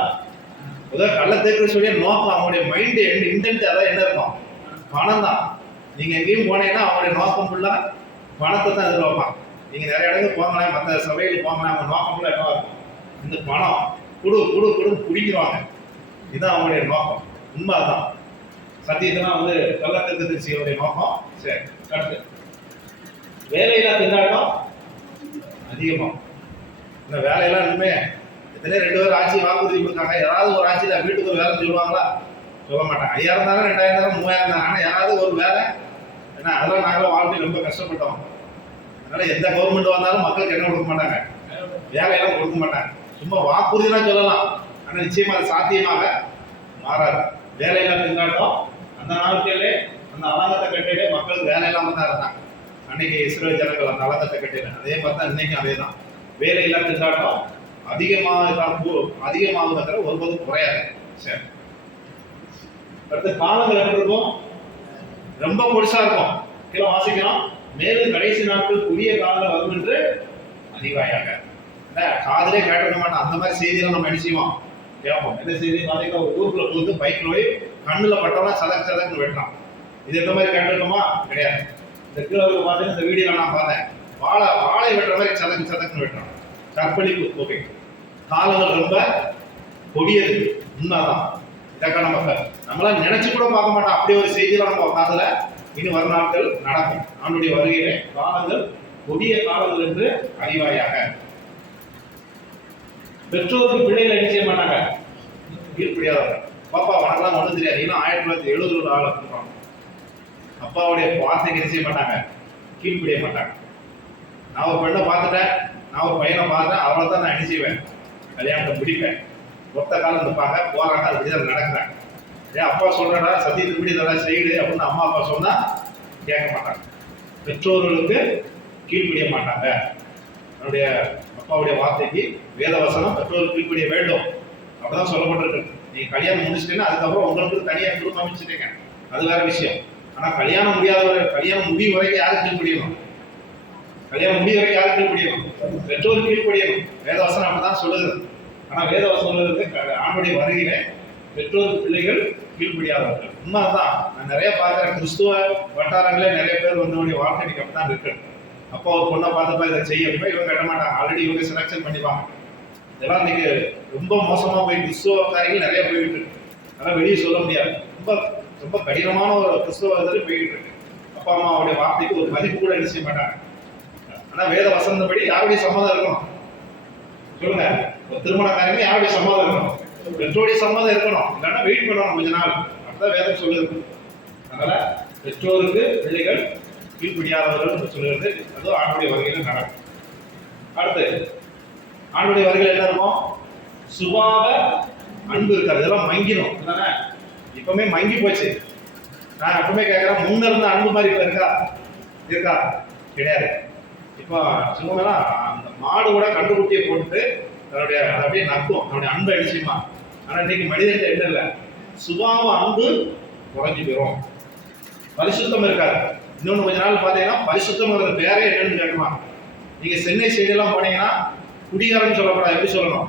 முதல் கள்ள தீர்க்கதரிசியுடைய நோக்கம், அவங்களுடைய மைண்ட் இன்டென்ட் அதான் என்ன இருக்கும்? பணம் தான். நீங்க எங்கேயும் போனீங்கன்னா அவங்களுடைய நோக்கம் ஃபுல்லா பணத்தை தான் எதிர்பார்ப்பாங்க. நீங்க நிறைய இடத்துக்கு போங்களேன், மற்ற சபையில் போங்களேன், அவங்க நோக்கம் ஃபுல்லா என்னவா இருக்கும்? இந்த பணம் குடுன்னு குடிக்கிறாங்க. இதுதான் அவங்களுடைய நோக்கம். உண்மை தான். சத்தியத்தான் வந்து கள்ள தீர்க்கதரிசியோடைய நோக்கம். சரி, அடுத்து வேலையில்லா திண்டாட்டம் அதிகமா. இந்த வேலையெல்லாம் இனிமே எத்தனை 2 பேர் ஆட்சி வாக்குறுதி கொடுத்தாங்க. யாராவது ஒரு ஆட்சியில் வீட்டுக்கு ஒரு வேலை சொல்லுவாங்களா? சொல்ல மாட்டாங்க. 5000 இருந்தாலும் 2000 இருந்தாலும் 3000 இருந்தாங்க. ஆனால் யாராவது ஒரு வேலை, ஏன்னா அதெல்லாம் நாங்களும் வாழ்க்கை ரொம்ப கஷ்டப்பட்டோம். அதனால எந்த கவர்மெண்ட் வந்தாலும் மக்களுக்கு என்ன கொடுக்க மாட்டாங்க? வேலையெல்லாம் கொடுக்க மாட்டாங்க. சும்மா வாக்குறுதிலாம் சொல்லலாம், ஆனால் நிச்சயமா அது சாத்தியமாக மாறாது. வேலையில்லா திண்டாட்டம் அந்த நாட்களிலே, அந்த அலங்கத்தை கட்டிலே மக்களுக்கு வேலை இல்லாமல் தான் இருந்தாங்க. அன்னைக்கு இஸ்ரேல் ஜனங்கள் அந்த அலங்கத்தை கட்டில அதே மாதிரி தான் இன்னைக்கு அதே தான். வேலையில்லா திண்டாட்டம் அதிகமாகுங்கிற ஒருபோதும் குறையாது. சரி, அடுத்த காலங்கள் எப்படி இருக்கும்? ரொம்ப பொருசா இருக்கும். கீழே வாசிக்கலாம். மேலும் கடைசி நாட்கள் புதிய காலங்கள் வரும் என்று அதிகாயாக. காதலே கேட்டிருக்க மாட்டோம். அந்த மாதிரி செய்தியெல்லாம் நம்ம அடிச்சுவோம் கேட்போம். என்ன செய்தி? பார்த்தீங்கன்னா ஊருக்குள்ள போது பைக்கில் போய் கண்ணில் பட்டோம்னா சதக்கு வெட்டுறான். இது எந்த மாதிரி கேட்டிருக்கோமா? கிடையாது. இந்த கீழே பார்த்தீங்கன்னா இந்த வீடியோவில் நான் பார்த்தேன். வாழை வெட்டுற மாதிரி சதக்குன்னு வெட்டுறான். கற்பழிப்பு ஓகே. காலங்கள் ரொம்ப கொடியது. உண்மைதான். இதற்கான மக்கள் நம்மளாம் நினைச்சு கூட பார்க்க மாட்டோம். அப்படி ஒரு செய்தியெல்லாம் நம்ம காதல இனி வரும் நாட்கள் நடக்கும். அவனுடைய வருகையிலே காலங்கள் கொடிய காலங்கள் என்று அறிவாயாக. பெற்றோருக்கு பிள்ளைகளை என்ன செய்ய மாட்டாங்க? கீழ்ப்படியாதவர்கள். பாப்பா வணக்கம் ஒன்றும் தெரியாது. இன்னும் 1970 ஆள் இருப்பாங்க. அப்பாவுடைய வார்த்தைக்கு என்ன செய்ய மாட்டாங்க? கீழ்ப்படிய மாட்டாங்க. நான் ஒரு பெண்ணை பார்த்துட்டேன், நான் ஒரு பையனை பார்த்தேன், அவளை தான் நான் என்ன செய்வேன்? கல்யாணத்தை பிடிப்பேன். ஒத்த காலம் இருப்பாங்க, போறாங்க, அது இப்படிதான் நடக்கிறாங்க. ஏன் அப்பா சொல்றா சத்தியத்துப்படி இதெல்லாம் செய்யுது அப்படின்னு அம்மா அப்பா சொன்னா கேட்க மாட்டாங்க. பெற்றோர்களுக்கு கீழ்ப்படிய மாட்டாங்க. என்னுடைய அப்பாவுடைய வார்த்தைக்கு வேதவசனம் பெற்றோருக்கு கீழ்ப்படிய வேண்டும் அப்படிதான் சொல்லப்பட்டிருக்கு. நீங்க கல்யாணம் முடிச்சிட்டீங்கன்னா அதுக்கப்புறம் உங்களுக்கு தனியாக குடும்பம் அமைச்சிட்டீங்க, அது வேற விஷயம். ஆனா கல்யாணம் முடியும் வரைக்கும் யாருக்கு கீழ்ப்படியணும்? கல்யாணம் முடிய வரைக்கும் யாருக்கு கீழ்ப்படியணும்? பெற்றோருக்கு கீழ்ப்படியணும். வேதவசனம் அப்படிதான் சொல்லுது. ஆனா வேதவசனம் சொல்லுறது ஆண்டுடைய வருகையிலே பெற்றோர் பிள்ளைகள் கீழ்ப்படியாதவர்கள். உண்மைதான். நான் நிறைய பார்க்குறேன். கிறிஸ்துவ வட்டாரங்களே நிறைய பேர் வந்தவங்களுடைய வாழ்க்கை இன்னைக்கு அப்படிதான் இருக்கு. அப்போ ஒரு பொண்ணை பார்த்தப்ப இதை செய்யப்போ இவங்க கட்ட மாட்டாங்க. ஆல்ரெடி இவங்க செலக்ஷன் பண்ணிப்பாங்க. இதெல்லாம் இன்னைக்கு ரொம்ப மோசமா போய் கிறிஸ்துவ காரியங்கள் நிறைய போயிட்டு இருக்கு. அதெல்லாம் வெளியே சொல்ல முடியாது. ரொம்ப ரொம்ப கடினமான ஒரு கிறிஸ்துவ இதில் போயிட்டு இருக்கு. அப்பா அம்மாவுடைய வார்த்தைக்கு ஒரு மதிப்பு கூட என்ன செய்ய மாட்டாங்க. ஆனா வேத வசந்தபடி யாருடைய சம்மதம் இருக்கணும்? சொல்லுங்க. ஒரு திருமண காரியங்கள் யாருடைய சம்மதம் இருக்கணும்? பெற்றோருடைய சம்மதம் இருக்கணும். இல்லைன்னா வெயிட் பண்ணணும் கொஞ்ச நாள். அப்படிதான் வேதம் சொல்லுது. அதனால பெற்றோருக்கு பிள்ளைகள் கீழ்ப்படியாதவர்கள் சொல்லுறது அதுவும் ஆண்டுடைய வருகையில் நடக்கும். அடுத்து ஆண்டுடைய வருகையில் என்ன இருக்கும்? சுபாவ அன்பு இருக்காது. இதெல்லாம் மங்கிடும். தானே இப்பவுமே மங்கி போச்சு. நான் எப்பவுமே கேட்கிறேன், முன்ன இருந்த அன்பு மாதிரி இப்ப இருக்கா? கிடையாது. இப்போ சொல்லுங்கன்னா அந்த மாடு கூட கண்டுக்குட்டியை போட்டு தன்னுடைய அப்படியே நக்கும் தன்னுடைய அன்பை அடிச்சுமா. ஆனா இன்னைக்கு மனிதன் என்ன இல்லை, சுபாவ அன்பு குறைஞ்சி போயிடும், பரிசுத்தம் இருக்காது. இன்னொன்று கொஞ்ச நாள் பார்த்தீங்கன்னா பரிசுத்தம்ங்கிற பேரே என்னன்னு கேட்குமா. நீங்க சென்னை சைடெல்லாம் போனீங்கன்னா குடிகாரன்னு சொல்லக்கூடாது. எப்படி சொல்லணும்?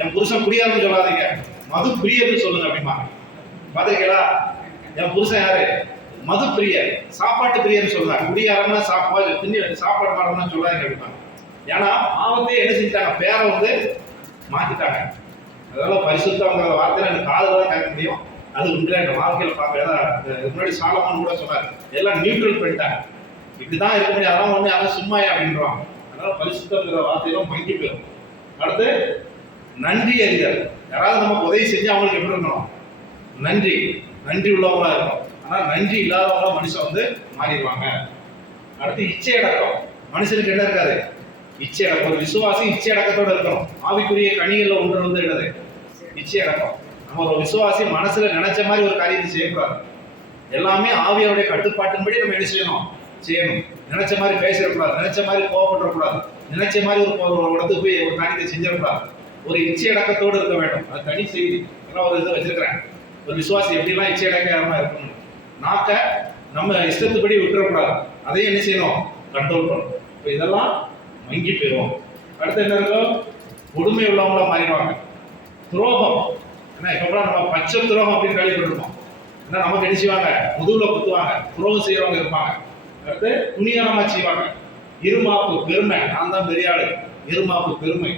என் புருஷன் குடிகாரன்னு சொல்லாதீங்க, மது பிரியர்னு சொல்லுங்க அப்படிமா. பார்த்துருக்கீங்களா? என் புருஷன் யாரு? மது பிரியர், சாப்பாட்டு பிரியர்னு சொல்லுவாங்க. குடிகாரம்னா சாப்பாடு மாடம்னு சொல்லாதீங்க அப்படிமா. ஏன்னா ஆபத்தே என்ன செஞ்சுட்டாங்க, பேரை வந்து மாத்திட்டாங்க. அதனால பரிசுத்தங்கிற வார்த்தையில எனக்கு காதுல தான் கேட்க முடியும். அது உண்மையில என் வாழ்க்கையில பார்க்க முன்னாடி சாலமோன் கூட சொன்னார், எல்லாம் நியூட்ரல் பண்ணிட்டாங்க. இப்படிதான் இருக்க முடியும், அதெல்லாம் ஒண்ணு அதான் சும்மாயே அப்படின்றாங்க. அதனால பரிசுத்தங்கிற வார்த்தையிலும் மங்கி போயிடும். அடுத்து நன்றி அறிதல். யாராவது நமக்கு உதவி செஞ்சு அவங்களுக்கு எப்படி இருக்கணும்? நன்றி உள்ளவங்களா இருக்கணும். ஆனா நன்றி இல்லாதவங்களா மனுஷன் வந்து மாறிடுவாங்க. அடுத்து இச்சை அடக்கம். மனுஷனுக்கு என்ன இருக்காது? இச்சை அடக்கம். ஒரு விசுவாசி இச்சை அடக்கத்தோட இருக்கணும். ஆவிக்குரிய கனிகள்ல ஒன்று வந்து என்னது? இச்சை அடக்கம். நம்ம ஒரு விசுவாசி மனசுல நினைச்ச மாதிரி ஒரு காரியத்தை செய்யக்கூடாது. எல்லாமே ஆவியாருடைய கட்டுப்பாட்டின்படி நம்ம என்ன செய்யணும், நினைச்ச மாதிரி பேசிடக்கூடாது, நினைச்ச மாதிரி கோவப்படக்கூடாது, நினைச்ச மாதிரி ஒரு இடத்துக்கு போய் ஒரு காரியத்தை செஞ்சிடக்கூடாது. ஒரு இச்சை அடக்கத்தோடு இருக்க வேண்டும். அது தனி செய்தி. அதெல்லாம் ஒரு இது வச்சிருக்கிறேன். ஒரு விசுவாசி எப்படிலாம் இச்சை அடக்கமா இருக்கணும். நாக்க நம்ம இஷ்டத்துப்படி விட்டுறக்கூடாது. அதையும் என்ன செய்யணும், கண்ட்ரோல் பண்ணணும். இப்போ இதெல்லாம் மங்கி போயிடும். அடுத்து என்ன இருக்கும், கொடுமை உள்ளவங்களா மாறிடுவாங்க. துரோகம், ஏன்னா இப்ப நம்ம பச்சை துரோகம் அப்படின்னு கேள்விப்பட்டிருக்கோம். ஏன்னா நமக்கு என்ன செய்வாங்க, முதுகுல குத்துவாங்க, துரோகம் செய்யறவங்க இருப்பாங்க. அடுத்து துணியானமா செய்வாங்க. இருமாப்பு, பெருமை, நான் தான் பெரிய ஆளு, இருமாப்பு, பெருமை,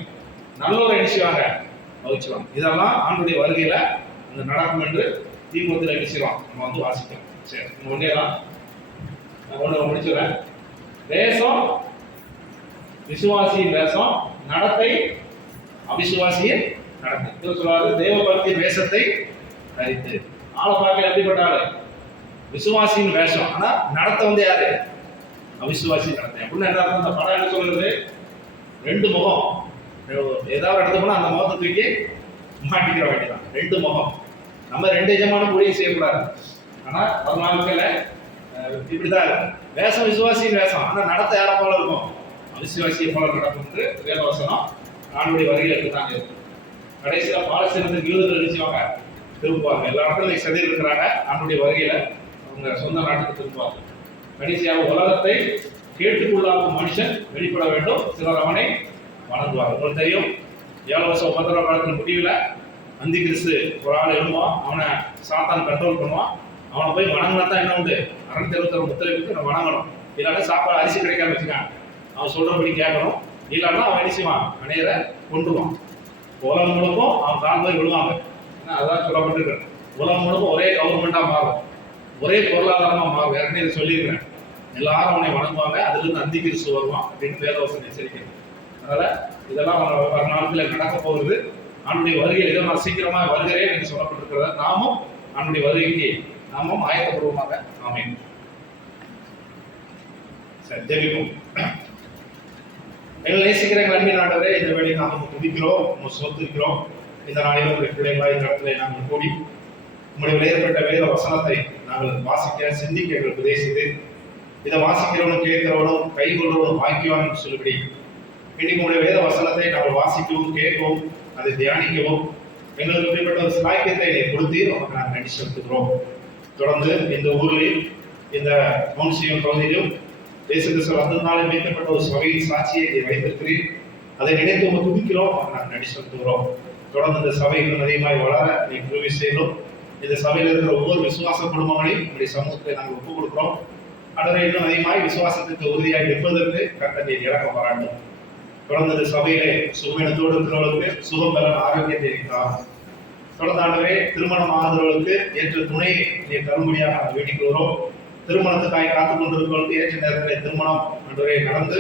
நல்லவரை என்ன செய்வாங்க, வகிச்சுவாங்க. இதெல்லாம் ஆண்டுடைய வருகையில அந்த நடக்கும் என்று தீமோத்தேயுல என்ன செய்வோம், நம்ம வந்து வாசிக்கிறோம். சரி, ஒன்னே தான் ஒன்று முடிச்சுறேன். வேஷம் விசுவாசியின் வேஷம், நடத்தை அவிசுவாசியின் நடத்தை. இது சொல்றாரு, தேவபக்தி வேஷத்தை தரித்து. ஆளை பார்க்க எப்படிப்பட்ட ஆளு, விசுவாசியின் வேஷம், ஆனா நடத்தை வந்து யாரு, அவிசுவாசி நடத்தை. அப்படின்னு என்ன அர்த்தம், அந்த படம் என்ன சொல்றது, ரெண்டு முகம். ஏதாவது இடத்துக்கு போனா அந்த முகத்தை தூக்கி மாட்டிக்கிற வேண்டியதான். ரெண்டு முகம். நம்ம ரெண்டு எஜமான கூடிய செய்யக்கூடாது. ஆனா பதினாலுல இப்படிதான் இருக்கும். வேஷம் விசுவாசியின் வேஷம், ஆனா நடத்த யாரை போல இருக்கும், அவிசுவாசியை போல நடக்கும் என்று வேதவசனம் ஆண்டுடைய வருகையில் இருக்குதாங்க இருக்கும். கடைசியில பாலஸ்தீனத்துக்கு யூதர்கள் அழிச்சுவாங்க, திரும்புவாங்க. எல்லா இடத்துலையும் சதி இருக்கிறாங்க. ஆண்டுடைய வருகையில அவங்க சொந்த நாட்டுக்கு திரும்புவாங்க. கடைசியாக உலகத்தை கேட்டுக்கொள்ளாத மனுஷன் வெளிப்பட வேண்டும், சிலர் அவனை வணங்குவார். உங்களுக்கு தெரியும், 7 வருஷம் உபத்திரவ காலத்தின் முடிவில் அந்தி கிறிஸ்து ஒரு ஆள் எழுதுவான், அவனை சாத்தான் கண்ட்ரோல் பண்ணுவான். அவனை போய் வணங்கினா தான் என்ன உண்டு, 666 முத்திரைக்கு நம்ம வணங்கணும். இல்லைன்னா சாப்பாடு அரிசி கிடைக்காம வச்சுக்காங்க, அவன் சொல்றபடி கேட்கணும். இல்லைன்னா அவன் என்ன செய்வான், அநேகரை கொண்டுருவான். உலகம் முழுக்கும் அவன் கால் போய் விழுவாங்க. ஏன்னா அதான் சொல்லப்பட்டிருக்கேன், உலகம் முழுக்கும் ஒரே கவர்மெண்டா மாறும், ஒரே பொருளாதாரமா மாறும். ஏற்கனவே இதை சொல்லியிருக்கிறேன். எல்லாரும் அவனை வணங்குவாங்க, அதுல இருந்து அந்தி கிறிஸ்து வருவான் அப்படின்னு வேதவசனம் எச்சரிக்கிறது. அதனால இதெல்லாம் வர நாட்களில் நடக்க போகுது. ஆண்டுடைய வருகையில் ஏதோ நான் சீக்கிரமா வருகிறேன் என்று சொல்லப்பட்டிருக்கிறத நாமும் ஆண்டுடைய வருகைக்கு நாமும் ஆயத்தப்படுவோமாக. ஆமென். சரி, ஜெபிப்போம். எங்களை நேசிக்கிற அன்பின் ஆண்டவரே, இந்த வேலையை நாங்கள் துதிக்கிறோம், சோத்திருக்கிறோம். இந்த நாளில் உங்களுடைய பிள்ளைகளாய் இந்த இடத்துல நாங்கள் கூடி உங்களுடைய விளையாடப்பட்ட வேத வசனத்தை நாங்கள் வாசிக்க சிந்திக்க எங்களுக்கு உதேசித்து, இதை வாசிக்கிறவனும் கேட்கிறவனும் கைகொள்றவனும் பாக்கியவான் சொல்லுபடி இன்னைக்கு உங்களுடைய வேத வசனத்தை நாங்கள் வாசிக்கவும் கேட்கவும் அதை தியானிக்கவும் எங்களுக்கு இப்படிப்பட்ட ஒரு சாக்கியத்தை கொடுத்து நமக்கு நாங்கள் நன்றி செலுத்துகிறோம். தொடர்ந்து இந்த ஊரில் இந்த மௌன்சியம் பகுதியிலும் இயேசு கிறிஸ்து வந்ததினாலே மீட்கப்பட்ட ஒரு சபையின் சாட்சியை வைத்திருக்கிறீர். அதை நினைத்து உங்க துதிக்கிறோம், நாங்கள் நன்றி செலுத்துகிறோம். தொடர்ந்து இந்த சபை இன்னும் அதிகமாய் வளர நீ உதவி செய்யணும். இந்த சபையில் இருக்கிற ஒவ்வொரு விசுவாச குடும்பங்களையும் நம்முடைய சமூகத்தை நாங்கள் ஒப்புக் கொடுக்கிறோம். அதனை இன்னும் அதிகமாய் விசுவாசத்துக்கு உறுதியாக நிற்பதற்கு கர்த்தர் இறக்கம் பாராட்டும். தொடர்ந்து இந்த சபையிலே சுகமீனத்தோடு இருக்கிறவர்களுக்கு சுகம் பெற ஆரோக்கியத்தை இருக்கிறார். தொடர்ந்து ஆண்டவரே, திருமணம் ஆகிறவர்களுக்கு ஏற்ற துணையை நீ தரும்படியாக நாங்கள் வேண்டிக்கிறோம். திருமணத்துக்காய் காத்துக் கொண்டிருக்கிறவர்களுக்கு ஏற்ற நேரத்தில் திருமணம் ஆண்டவரே நடந்து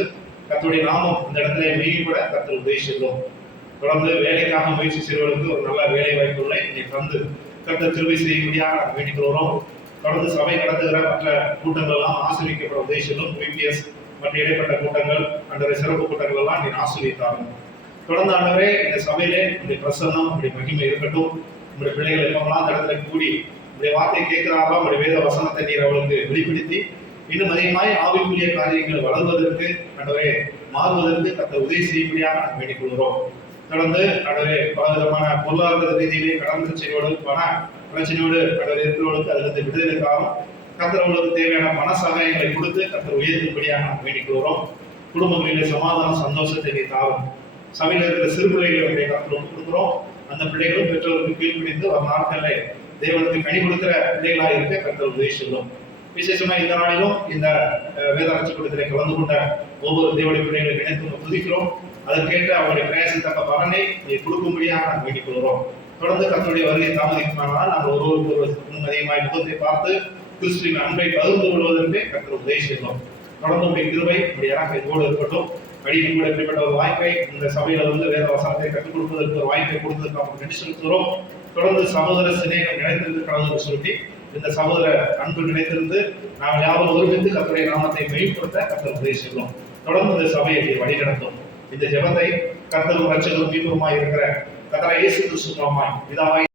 கர்த்தருடைய நாமம் இந்த இடத்துல மீறிவிட கர்த்தர் உதவி செய்கிறோம். தொடர்ந்து வேலைக்காக முயற்சி செய்வர்களுக்கு ஒரு நல்ல வேலை வாய்ப்புகளை நீ தந்து கர்த்தர் கிருபை செய்யும்படியாக நாங்கள் வேண்டிக்கிறோம். தொடர்ந்து சபை நடத்துகிற மற்ற கூட்டங்கள் எல்லாம் ஆசிரியக்கப்பட உதவி செய்யும். பிபிஎஸ் மற்ற இடைப்பட்ட கூட்டங்கள் ஆண்டவரே, சிறப்பு கூட்டங்கள் எல்லாம் நீ ஆசிரியத்தாகும். தொடர்ந்து ஆண்டவரே, இந்த சபையிலே உங்களுடைய பிரசன்னம், உங்களுடைய மகிமை இருக்கட்டும். உங்களுடைய பிள்ளைகள் எப்பெல்லாம் அந்த இடத்துல கூடி உங்களுடைய வார்த்தை கேட்கிறாரோ உங்களுடைய வேத வசனத்தை நீர் அவளுக்கு வெளிப்படுத்தி இன்னும் அதிகமாய் ஆவிக்குரிய காரியங்கள் வளர்வதற்கு ஆண்டவரே மாறுவதற்கு கர்த்தர் உதவி செய்யும்படியாக நாங்கள் வேண்டிக் கொள்கிறோம். தொடர்ந்து ஆண்டவரே, பல விதமான பொருளாதார ரீதியிலே கடந்து செய்வோடு பண பிரச்சனையோடு ஆண்டவரே இருக்கிறவர்களுக்கு அதிலிருந்து விடுதலைக்காகவும் கர்த்தர் அவர்களுக்கு தேவையான பண சகாயங்களை கொடுத்து கர்த்தர் உயர்த்தும்படியாக நாங்கள் வேண்டிக் கொள்கிறோம். குடும்பங்களிலே சமாதானம் சந்தோஷத்தை நீ தாரும். சபையில் இருக்கிற சிறு பிள்ளைகளுடைய கர்த்தர் கொடுக்கிறோம். அந்த பிள்ளைகளும் பெற்றோருக்கு கீழ்ப்பிடிந்து ஒரு நாட்களில் தேவனுக்கு கனி கொடுக்கிற பிள்ளைகளாக இருக்க கர்த்தர் உதவி செய்யும். விசேஷமா இந்த நாளிலும் இந்த வேதாரட்சி கூட்டத்திலே கலந்து கொண்ட ஒவ்வொரு தேவனுடைய பிள்ளைகளை நினைத்து துதிக்கிறோம். அதற்கேற்ற அவருடைய பிரயாசத்தக்க பலனை நீ கொடுக்கும்படியாக நாங்கள் வேண்டிக் கொள்கிறோம். தொடர்ந்து கர்த்தருடைய வருகை தாமதிக்குமானால் நாங்கள் ஒருவருக்கு அதிகமாய் முகத்தை பார்த்து கிறிஸ்துவின் அன்பை பகிர்ந்து கொள்வதற்கு கர்த்தர் உதவி செய்கிறோம். தொடர்ந்து உடைய கிருபை உடைய இறக்கத்தோடு இருக்கட்டும். அடியும் கூட இப்படிப்பட்ட ஒரு வாய்ப்பை இந்த சபையில வந்து வேத வசனத்தை கற்றுக் கொடுப்பதற்கு ஒரு வாய்ப்பை கொடுத்ததுக்கு அவங்க நன்றி செலுத்துகிறோம். தொடர்ந்து சகோதர சிநேகம் நினைத்திருந்து கடவுள் சொல்லி இந்த சகோதர அன்பு நினைத்திருந்து நாங்கள் யாரும் ஒருமித்து கர்த்தருடைய நாமத்தை மேம்படுத்த கர்த்தர் உதவி செய்கிறோம். தொடர்ந்து இந்த சபையை வழி நடத்தும். இந்த ஜெபத்தை கர்த்தரும் ரட்சகரும் மீட்பருமாய் இருக்கிற கர்த்தர் இயேசு கிறிஸ்து நாமமாய் பிதாவாய்